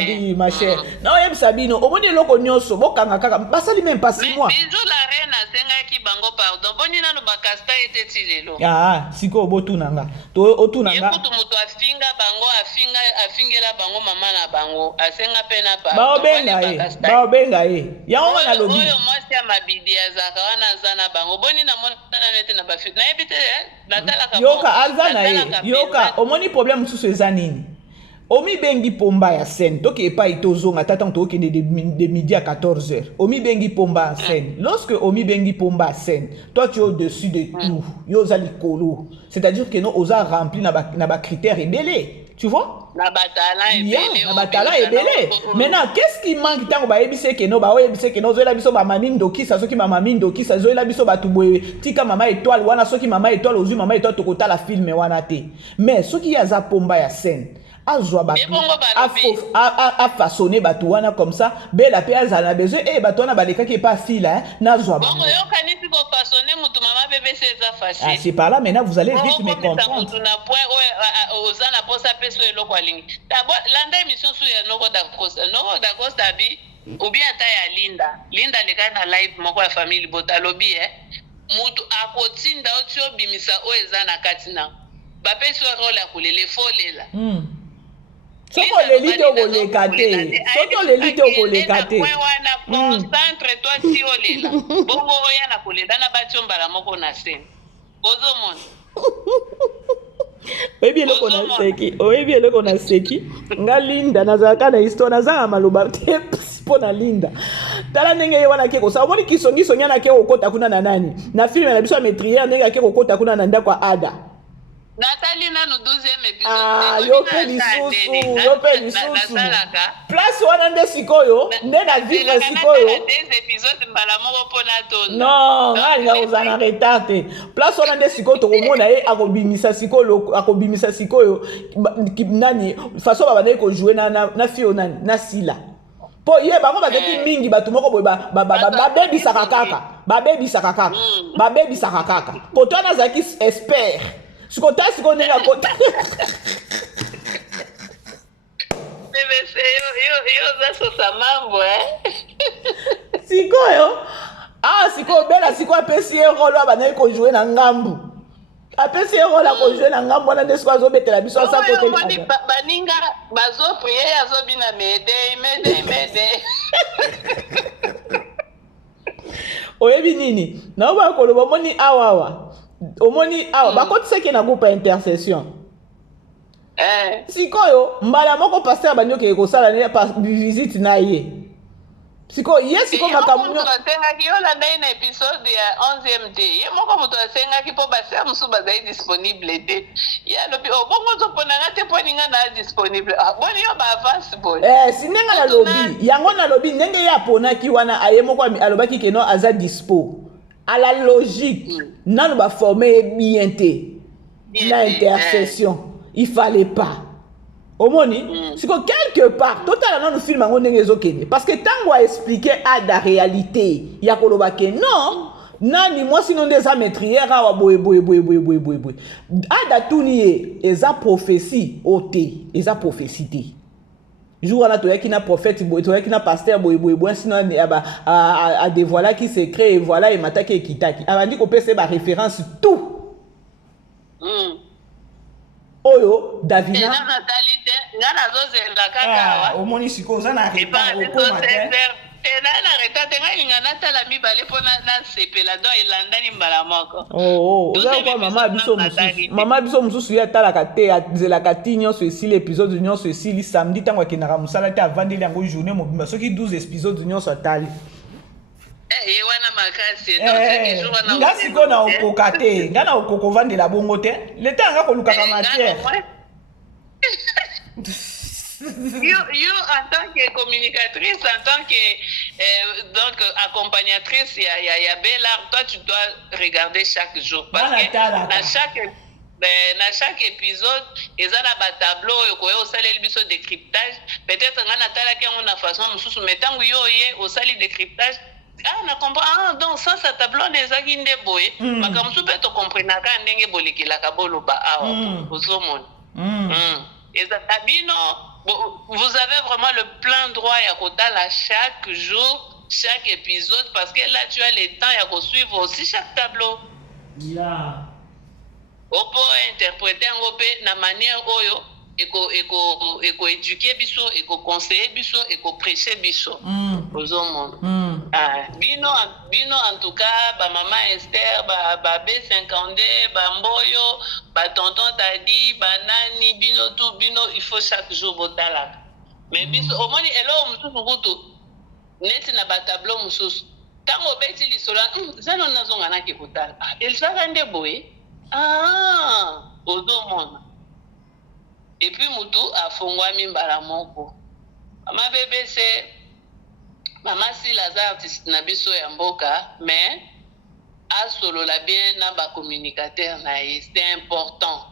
di ma chère na oyebisa bino omoni eloko nyonso bokanga kaka basali même pas 6 mois siko botunanga to otunanga yekutu mutu afingela bango mama na bango asenga pena pa baobenga ye yango wana lobi oyo mwasi ya mabidi azaka wana zana bango boni na mona nete na bafi na ebite natalaka yoka azana ye yoka omoni problème mususu eza nini omi bengi pomba ya scène toki epai tozonga tata tokende de midi à 14h omi bengi pomba ya scène lorsque omi bengi pomba ya scène toi tu es au-dessus de tout yo za likolo c'est-à-dire que non oza rempli na ba critères ebele tu vois na batala ebele maintenant qu'est-ce qui manque tango ba ebise que non ba oyebise que non zoela biso ba mami ndokisa soki mama ndokisa zoela biso batu boye tika mama étoile wana soki mama étoile ozui mama étoile tokota la film wana te mais soki yaza pomba ya scène azwa batu a façonner batu wana comme ça bela pe azala besoin batu wana balekaki pas fila nazwa bongo yo kanisi ko façonner mutu mama bébé c'est facile c'est par là maintenant vous allez vite me comprendre mutu na point ozana posa peso eloko alingi d'abord landa émission sur ya noko d'Acosta bi ou bien ta ya Linda leka na live moko ya famille Bota lobby mutu akotinda otio bimisa o ezana katina ba peso role akulele folela Soko lelite okoleka te. Soko lelite okoleka te. Concentre toi si olela. Bongo oya na kolela na batyo mbala moko na scène. Ozomona. oyebi eloko na seki oyebi eloko na seki nga Linda nazalaka na histoire nazanga maloba te mpo na Linda tala ndenge ye wana ake kosala omoni kisongisongi ana ake kokota kuna na nani na filme na biso ya maîtrière ndenge ake kokota kuna na ndako ya Ada Nathalie nanu 12e épisode. Yo pe lisusu. Place wana nde sikoyo, nde na vivre sikoyo. 2 épisodes mbala moko pona to. Non, nga ozana retard. Place wana nde sikoyo to komona ye akobimisa sikoyo nani façon ba ko jouer na fio nani na Sila. Po ye bango bazaki mingi batu moko boy ba baby sakakaka. Baby sakakaka. Poto na zaki expert. Sikota siko nenga kota. Bébé yo za sa mambo Sikoyo. Siko bela siko apesi rolo abana ko jouer na ngambu. Apesi rolo ko jouer na ngambu na ndesko azobetela biso asa kote. Baninga bazo prier azobina mede. Oyebi nini? Na ba ko lo moni awawa. Omoni awa bakotisaki na groupe intercession sikoyo mbala moko pasteur banyoke ekosala ne pa visite na ye siko ye siko makambo atengaki yo landa na épisode ya 11e te ye moko moto asengaki po baseur mosusu bazali disponible te ye alobi bongo toponanga te mpo ninga na disponible boni yo baavance boye sinenga nalobi yango nalobi ndenge ye aponaki wana aye moko alobaki keno aza dispo à la logique, non va former bien l'intercession. Il fallait pas. Au moni, c'est que quelque part, totalement nous film parce que tant qu'on a expliqué à la réalité, il y a que non, nani moi sinon des amétrières à boy. Ada tunier, eza prophétie ôté, eza prophétie. Jour là toi qui na prophète toi qui na pasteur boy sinon a dévoiler qui secret et voilà et mataki et kitaki a dit qu'on peut faire référence tout oyo Davina ngana zozela kaka au moni siko za na repa au matin na retate nga natala mibale pona na sepela do elandani mbala moko oza kwa mama biso mususu ya talaka te azela katinyo so esi l'épisode d'union so esi li samedi tango akenaka musala te avandeli yango journée mobimba soki 12 épisodes d'union so atali wana makasi donc jour wana nga siko na okoka te nga na okoko vandela bongo te le temps nga kolukaka matière You en tant que communicatrice, en tant que donc accompagnatrice, il y a Bella, toi tu dois regarder chaque jour parce que dans chaque épisode, ils ont un tableau au salé biso décryptage. Peut-être qu'on a talaki on a façon nous mais tant que au salé décryptage. On a compris donc ça tableau des aginde boy. Mais comme tu peux te comprendre quand ndenge boliki la kabolo ba awa ozomon. Et ça tabino vous avez vraiment le plein droit à Kotala chaque jour, chaque épisode, parce que là tu as le temps à suivre aussi chaque tableau. On peut interpréter un peu de manière oyo, eko éduquer biso, eko conseiller biso, eko prêcher biso. Bino en tout cas, ba maman Esther, ba B52, ba Mboyo, ba tonton Tadi, ba nani, bino tout, bino il faut chaque jour botala. Mais biso au moins elo mususu kutu neti na ba tableau mususu. Tango beti lisola, zano nazonga na kikutala. Il s'arrête boy. Ozomona. Et puis mutu afongwami mbala moko. Mama bébé c'est Maman si Lazare artiste na biso ya mboka, mais a solo la bien na ba communicateur na c'est important.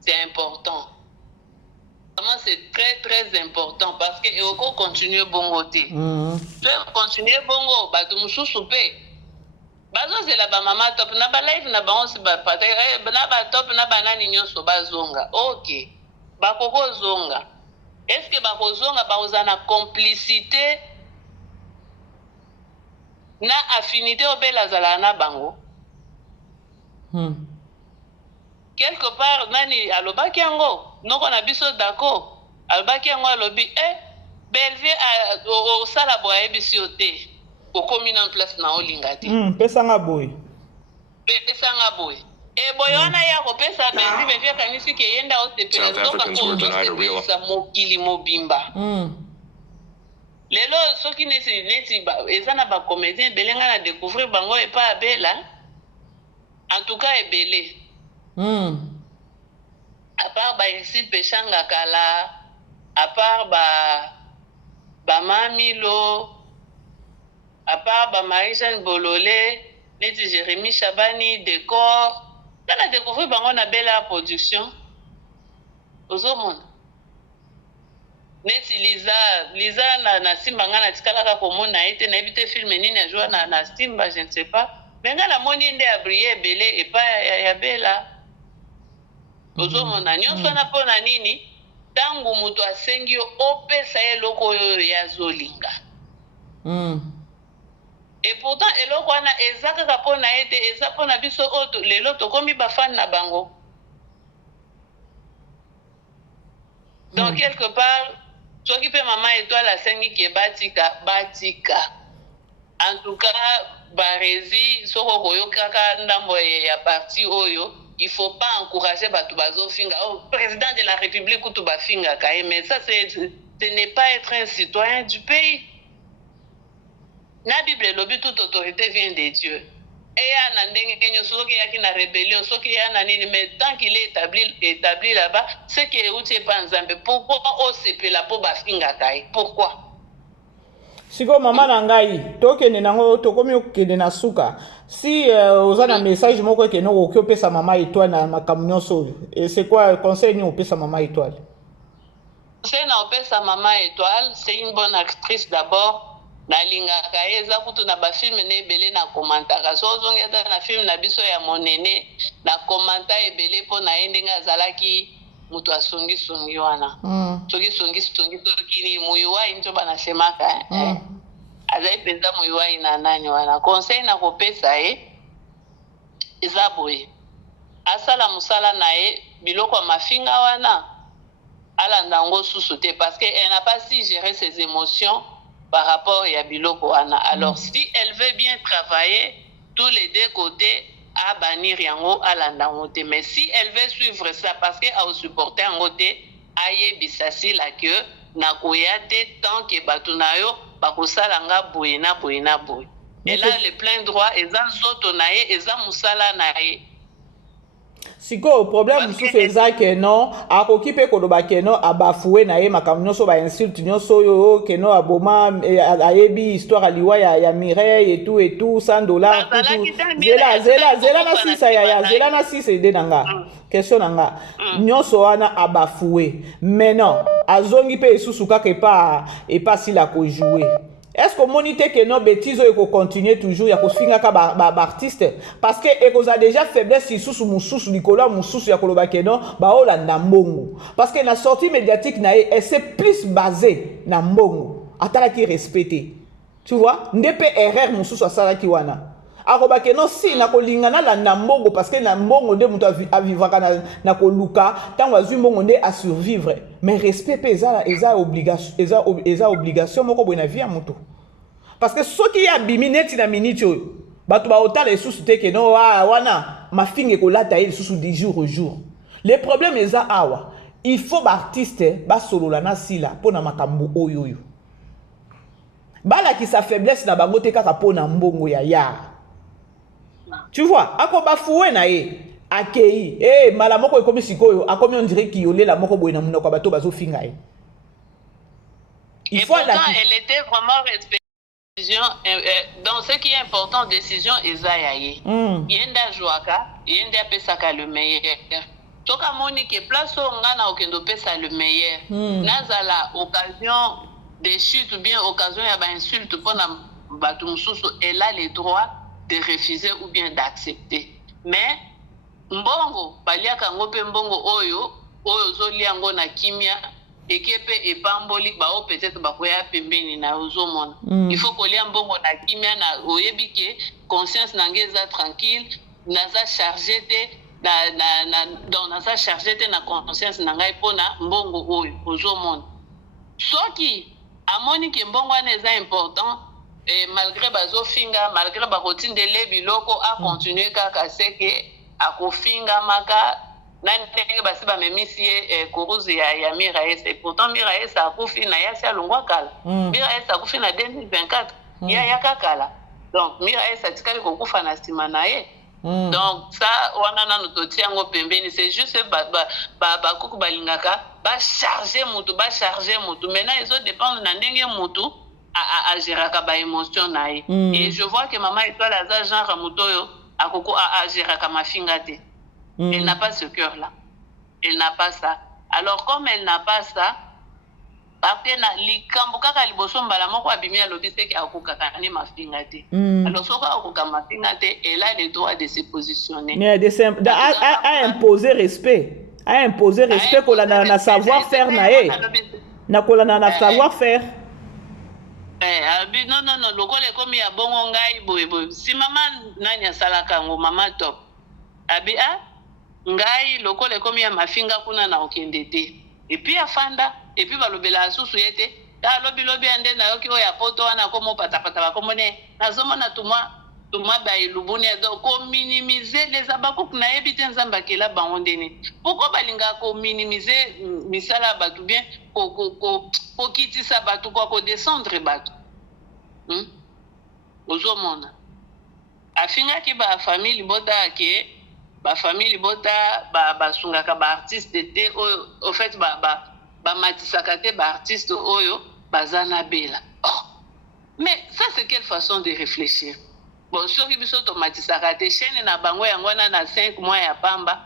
C'est important. Vraiment c'est très très important parce que eko continuer bongo te. Tu continuer bongo ba tu mususu pe. Bazo zela ba mama top na ba live na ba onsi ba pate na ba top na ba nani nyonso bazonga. OK. Ba koko zonga. Est-ce que ba kozonga ba ozana complicité na affinité au belazala na bango quelque part nani alobaki yango noko na biso d'accord alobaki yango alobi Belvier au sala boye biso te o komi en place na olinga te pesanga boy pesanga boy Et boyona ya kopesa benzi bevia kanisi ke yenda osepele donc akosepelisa mokili mobimba. Lelo soki neti eza na bacomédien ebele nga na découvrir bango epa abela en tout cas ebele. À part Ici Pechanga Kala, à part Mamilo, à part Marie-Jeanne Bololé, neti Jérémy Chabani, décor. On a découvert qu'on a belle production. Aux hommes. Neti Lisa na Simba na tikala ka komona ete na ebite film nini a joué na Simba, je ne sais pas. Mais nga la moni nde a briller belé et pas ya bela. Ozomona nyonso na pona nini tangu mutu asengi opesa eloko oyo ya zolinga. Et pourtant eloko wana eza kaka pona ete eza pona biso oto lelo tokomi bafan na bango. Donc quelque part soki pe mama étoile asengi ke batika. En tout cas barezi soko koyokaka ndambo ya parti oyo. Il ne faut pas encourager Batubazo Finga. Oh, président de la République Kutuba Finga, mais ça, ce n'est pas être un citoyen du pays. La Bible, le but, toute autorité vient de Dieu. Et il y a une rébellion, mais tant qu'il est établi là-bas, c'est qu'il est pas en Zambie. Pourquoi on s'est la peau Finga? Pourquoi? Siko mama nangai tokende nango tokomi okende na suka si oza na message moko ke no okopesa mama étoile na makambo nyonso et c'est quoi le conseil ni opesa mama étoile? C'est na opesa mama étoile, c'est une bonne actrice d'abord na lingaka eza kutu na ba film ne ebele na komantaka so zongeta na film na biso ya monene na komanta ebele po na endenga azalaki mutu asongi wana soki songi ni muyuwai njo banasemaka azai penza muyuwai na nani wana conseil na kopesa eza boye asala musala na biloko mafinga wana alanda ngo susu te parce que elle n'a pas si géré ses émotions par rapport à biloko wana. Alors si elle veut bien travailler tous les deux côtés à bannir yango alanda ngote, mais si elle veut suivre ça parce que a supporter ngote aye bisasi la que na koyate tant que batunayo bakosala nga boye na boye. Et là le plein droit ezan zoto nae ezan musala nae. Siko problème mususu eza ke non akoki pe koloba ke non abafoué na ye makambo nyonso ba insulte nyonso yo ke non aboma ayebi histoire aliwa ya Mireille et tout $100 tout zela na sisa ya zela na sisa ide nanga question nanga nyonso wana abafoué maintenant azongi pe esusu kaka epa sila ko jouer. Est-ce que monite que nos bêtises et continuer toujours ya ko finga ka ba artiste parce que e koza déjà faiblesse sous mususu Nicolas mususu ya koloba ke non ba olanda mbongo parce que la sortie médiatique na elle c'est plus basée na mbongo atala ki respecté tu vois ndepe erreur mususu asala ki wana akoba ke non si na kolingana la na mbongo parce que na mbongo nde mutu avivaka na koluka tango azu mbongo nde a survivre mais respect pe eza obligation moko boye na vie ya mutu parce que soki ya bimi neti na minute oyo bato ba otala esusu te ke no wana mafinga kolata ye esusu du jour au jour. Le problème eza awa il faut ba artiste ba solola na sila pona makambo oyo bala ki sa faiblesse na bango te kaka pona mbongo ya tu vois akoba foué na ye akei mala moko ekomi sikoyo akomi on dirait ki yolela moko boye na munoko bato bazo finga ye. Et pourtant elle était vraiment respectée dans ce qui est important décision ezayaye yenda jouaka yenda pesaka le meilleur toka moni ke place ngana okendo pesa le meilleur nazala occasion de chute ou bien occasion ya ba insulte pona batu mususu elle a le droit de refuser ou bien d'accepter. Mais mbongo baliaka ngope mbongo oyo zolia ngo na kimia ekepe epamboli bao peut-être bakoya pembeni na ozomona. Il faut kolia mbongo na kimia na oyebike conscience nangeza tranquille naza chargé te donc naza chargé te na conscience nangai pona mbongo oyo ozomona. Soki amoni ke mbongo wana eza important et malgré bazo finga malgré bakotinde le biloko a continuer kaka c'est que akofingamaka na ndenge basi bamemisi ye kuruzi ya Miraes. Et pourtant Miraes akufi na yasi alongwa kala. Miraes akufi na 2024 ya kakala. Donc Miraes atikali kokufa na sima na ye. Donc ça wana nanu totiango pembeni, c'est juste kuku balingaka ba charger mutu. Maintenant ils ont dépendre na ndenge mutu a gérer ba émotion na ye. Et je vois que maman Étoile aza genre mutoyo akoko a gérer ka mafinga te. Elle n'a pas ce cœur là. Elle n'a pas ça. Alors comme elle n'a pas ça, après na likambo kaka liboso mbala moko abimi alobi seki akokaka ni mafinga te. Alors soko akoka mafinga te, elle a le droit de se positionner. À imposer respect. À imposer respect ko la na savoir faire na ye. Na ko la na savoir faire. Non, lokole komi ya bongo ngai boye. Si maman nanya salaka ngo mama top. Abi ngai lokole komi ya mafinga kuna na okende te. Et puis afanda, et puis balobela susu yete. Ta lobi ande na yoki o ya poto wana komo patapata ba komone. Nazomona tuma ba ilubuni do ko minimiser les abakuk na ebite nzamba kela bango ndeni. Pourquoi balinga ko minimiser misala batu bien ko kitisa batu ko descendre batu. Ozomona. Afinga ki ba famille bota ke ba famille bota ba sungaka ba artiste te au fait ba matisaka te ba artiste oyo bazana bela. Mais ça c'est quelle façon de réfléchir? Bon, soki biso to matisaka te chaîne na bango yango na 5 mois ya pamba.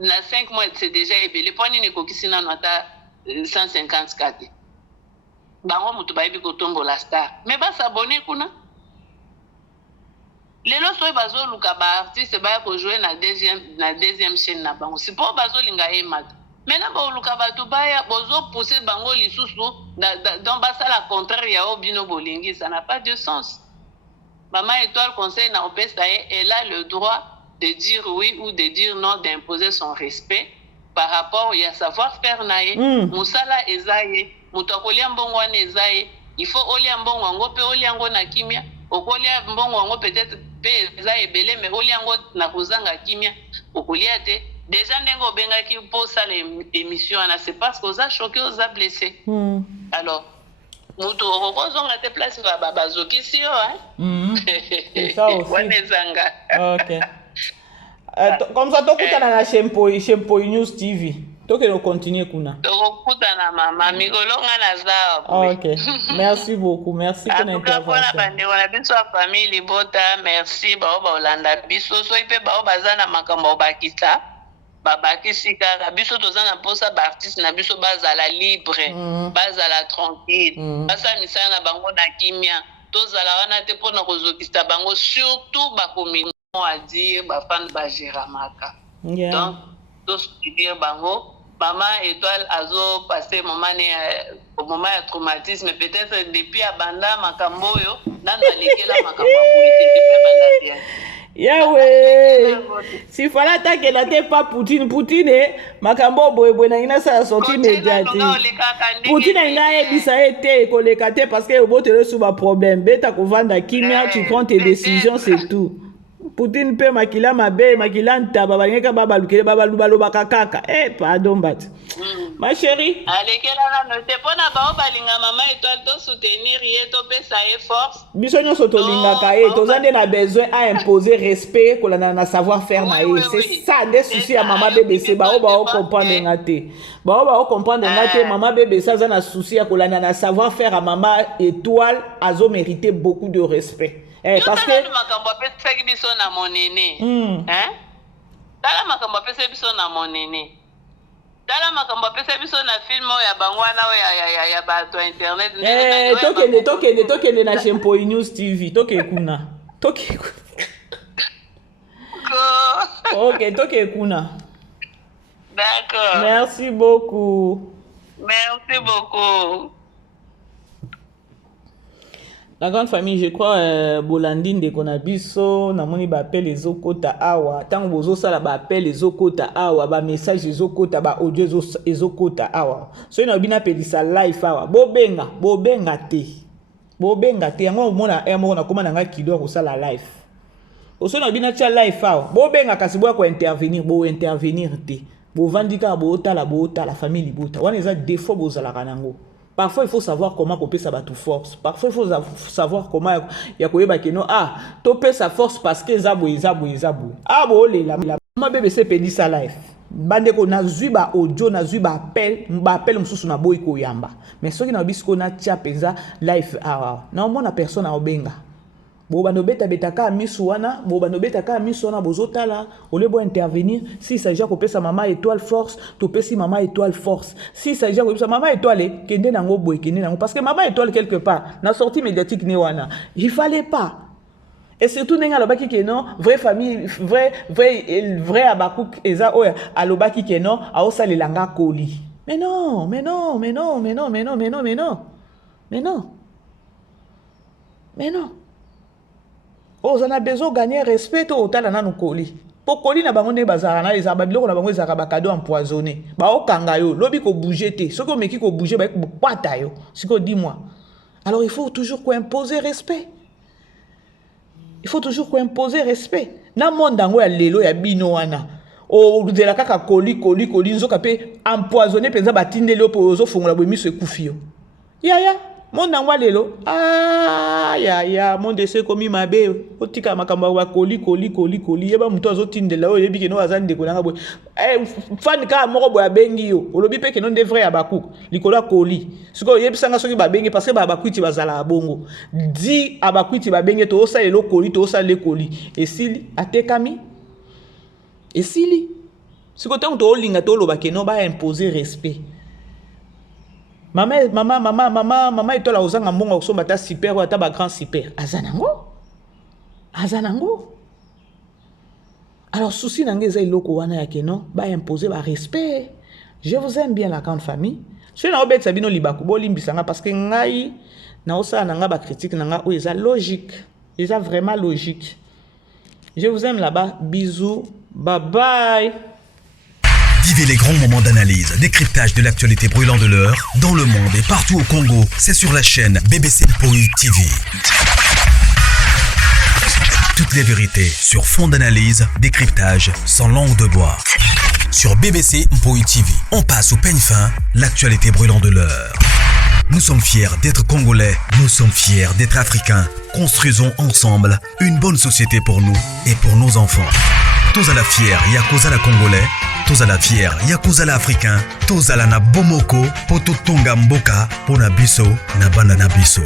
Na 5 mois c'est déjà ebele poni ne kokisi na nota 154. Bango mutu baibi ko tombola star. Mais ba s'abonner kuna. Lelo soy bazo luka ba artiste ba ko jouer na deuxième chaîne na bango. Si po bazo linga emat. Maintenant ba luka ba to baya bozo pousser bango lisusu dans ba ça la contraire ya obino bolingi, ça n'a pas de sens. Maman Étoile conseil na opesa elle a le droit de dire oui ou de dire non, d'imposer son respect par rapport à savoir-faire nae. Musala ezaye, mutakolia mbongo wana ezaye. Il faut olia mbongo wango pe olia ngo na kimia. Okolia mbongo wango peut-être pe ezaye belé mais olia ngo na kuzanga kimia. Okolia te. Déjà ndengo benga ki pour ça l'émission na c'est parce que oza choqué, oza blessé. Alors mutu okozonga te place ba bazoki si yo C'est ça aussi. Wanezanga. OK. Comme ça tokutana na Shempo News TV. Toke no continuer kuna. Tokutana mama migolonga na zao. OK. Merci beaucoup. Merci pour l'intervention. Voilà bande wana biso famille bota, merci ba Olanda biso so ipe ba bazana makambo bakisa. Babakisi kaka biso tozana posa ba artiste na biso bazala libre, bazala tranquille. Basa misana bango na kimia. Tozala wana te pona kozokista bango surtout ba communion à dire ba fan ba Jiramaka. Donc tout ce qui dire bango maman Étoile azo passer moment ya traumatisme peut-être depuis abanda makambo yo nana lekela makambo politique depuis abanda. Yahweh, si fala takela te pas Poutine makambo boye na ina sa sorti médiatique. Poutine ina ebisa ete koleka te parce que obotele sous ba problème beta ko vanda kimia, tu prends tes décisions, c'est tout. Poutine pe makila mabe makila ntaba bangeka babalukele babalubaloba kaka. Pardon bat. Ma chérie, alekela na te pona ba balinga mama Étoile to soutenir ye to pesa force. Biso nyoso to lingaka tozande na besoin à imposer respect ko na savoir faire na ye. C'est ça des soucis à maman BBC ba comprendre ngate. Ba comprendre ngate maman BBC za na souci à ko na savoir faire à maman Étoile azo mériter beaucoup de respect. Parce que makambo pesa biso na monene. Tala makambo pesa biso na monene. Tala makambo pesa biso na film ya bangwana ya bato internet. Tokende na Shempo News TV. Toke kuna. OK, toke kuna. D'accord. Merci beaucoup. Merci beaucoup. La grande famille, je crois, Bolandine de Konabiso, namoni ba appel les okota awa, tant bozo sala ba appel les okota awa, ba message les okota, ba audio les okota awa. So ina bina pelisa live awa, bobenga te. Yango mona emo na koma nanga kido ko sala live. Oso na bina tia live fa. Bo benga kasi bo ko intervenir, te. Bo vandika bo la famille bota. Wana eza défaut bo zala kanango. Parfois il faut savoir comment couper sa batu force. Parfois il faut savoir comment ya koyeba ke no topé sa force parce que zabo. Ah bo la ma BBC pedi sa live. Bande ko na zuiba audio na zuiba appel mususu na boy ko yamba. Mais soki na bisko na tia penza live na mona personne a obenga. Bo bano beta ka misu wana, bozotala, ole bo intervenir si s'agit ko pesa mama étoile force, to pesi mama étoile force. Si s'agit ko pesa mama étoile kende nango boy kende nango parce que mama étoile quelque part na sortie médiatique ne wana. Il fallait pas. Et surtout nenga lobaki ke non, vraie famille, vrai abakouk eza oya alobaki ke non, aosa lelanga koli. Mais non. Oh, on a besoin de gagner respect au tal na koli. Pour koli na bango ne bazara na les ababiloko na bango ezaka ba cadeau empoisonné. Ba okanga yo, lobi ko bouger te. Ceux qui meki ko bouger ba ko pata yo. Siko dis-moi. Alors il faut toujours imposer respect. Il faut toujours imposer respect. Na monde dango ya lelo ya bino wana. O de la kaka koli nzoka pe empoisonné penza batindeli yo po ozo fongola bo miso ekufi yo. Ya. Mon nangwa lelo ya mon dese komi mabe otika makamba wa koli yeba muto azotindela o yebi ke no azande ko nanga boy fan ka moko boy abengi yo olobi pe ke non de vrai abaku likola koli siko yebisanga soki babengi parce que babakwiti bazala bongo di abakwiti babenge to osa lelo koli to osa le koli esili atekami esili siko tango to olinga to loba ke no ba imposer respect. Maman etola ozanga mbonga osomba ta super ou ta ba grand super. Azanango. Alors souci nange eza iloko wana ya keno ba imposer ba respect. Je vous aime bien la grande famille. Je na obet sabino libaku bo limbisanga parce que ngai na osa nanga ba critique nanga o eza logique. Eza vraiment logique. Je vous aime là-bas. Bisous. Bye bye. Vivez les grands moments d'analyse, décryptage de l'actualité brûlante de l'heure, dans le monde et partout au Congo. C'est sur la chaîne BBC Mpoï TV. Toutes les vérités sur fond d'analyse, décryptage sans langue de bois. Sur BBC Mpoï TV, on passe au peigne fin, l'actualité brûlante de l'heure. Nous sommes fiers d'être Congolais, nous sommes fiers d'être Africains. Construisons ensemble une bonne société pour nous et pour nos enfants. Tous à la fière, Yakoza la Congolais. Tous à la fière, Yakuza la africain, tous à la na bomoko, poto tonga mboka, pona biso, na banda na biso.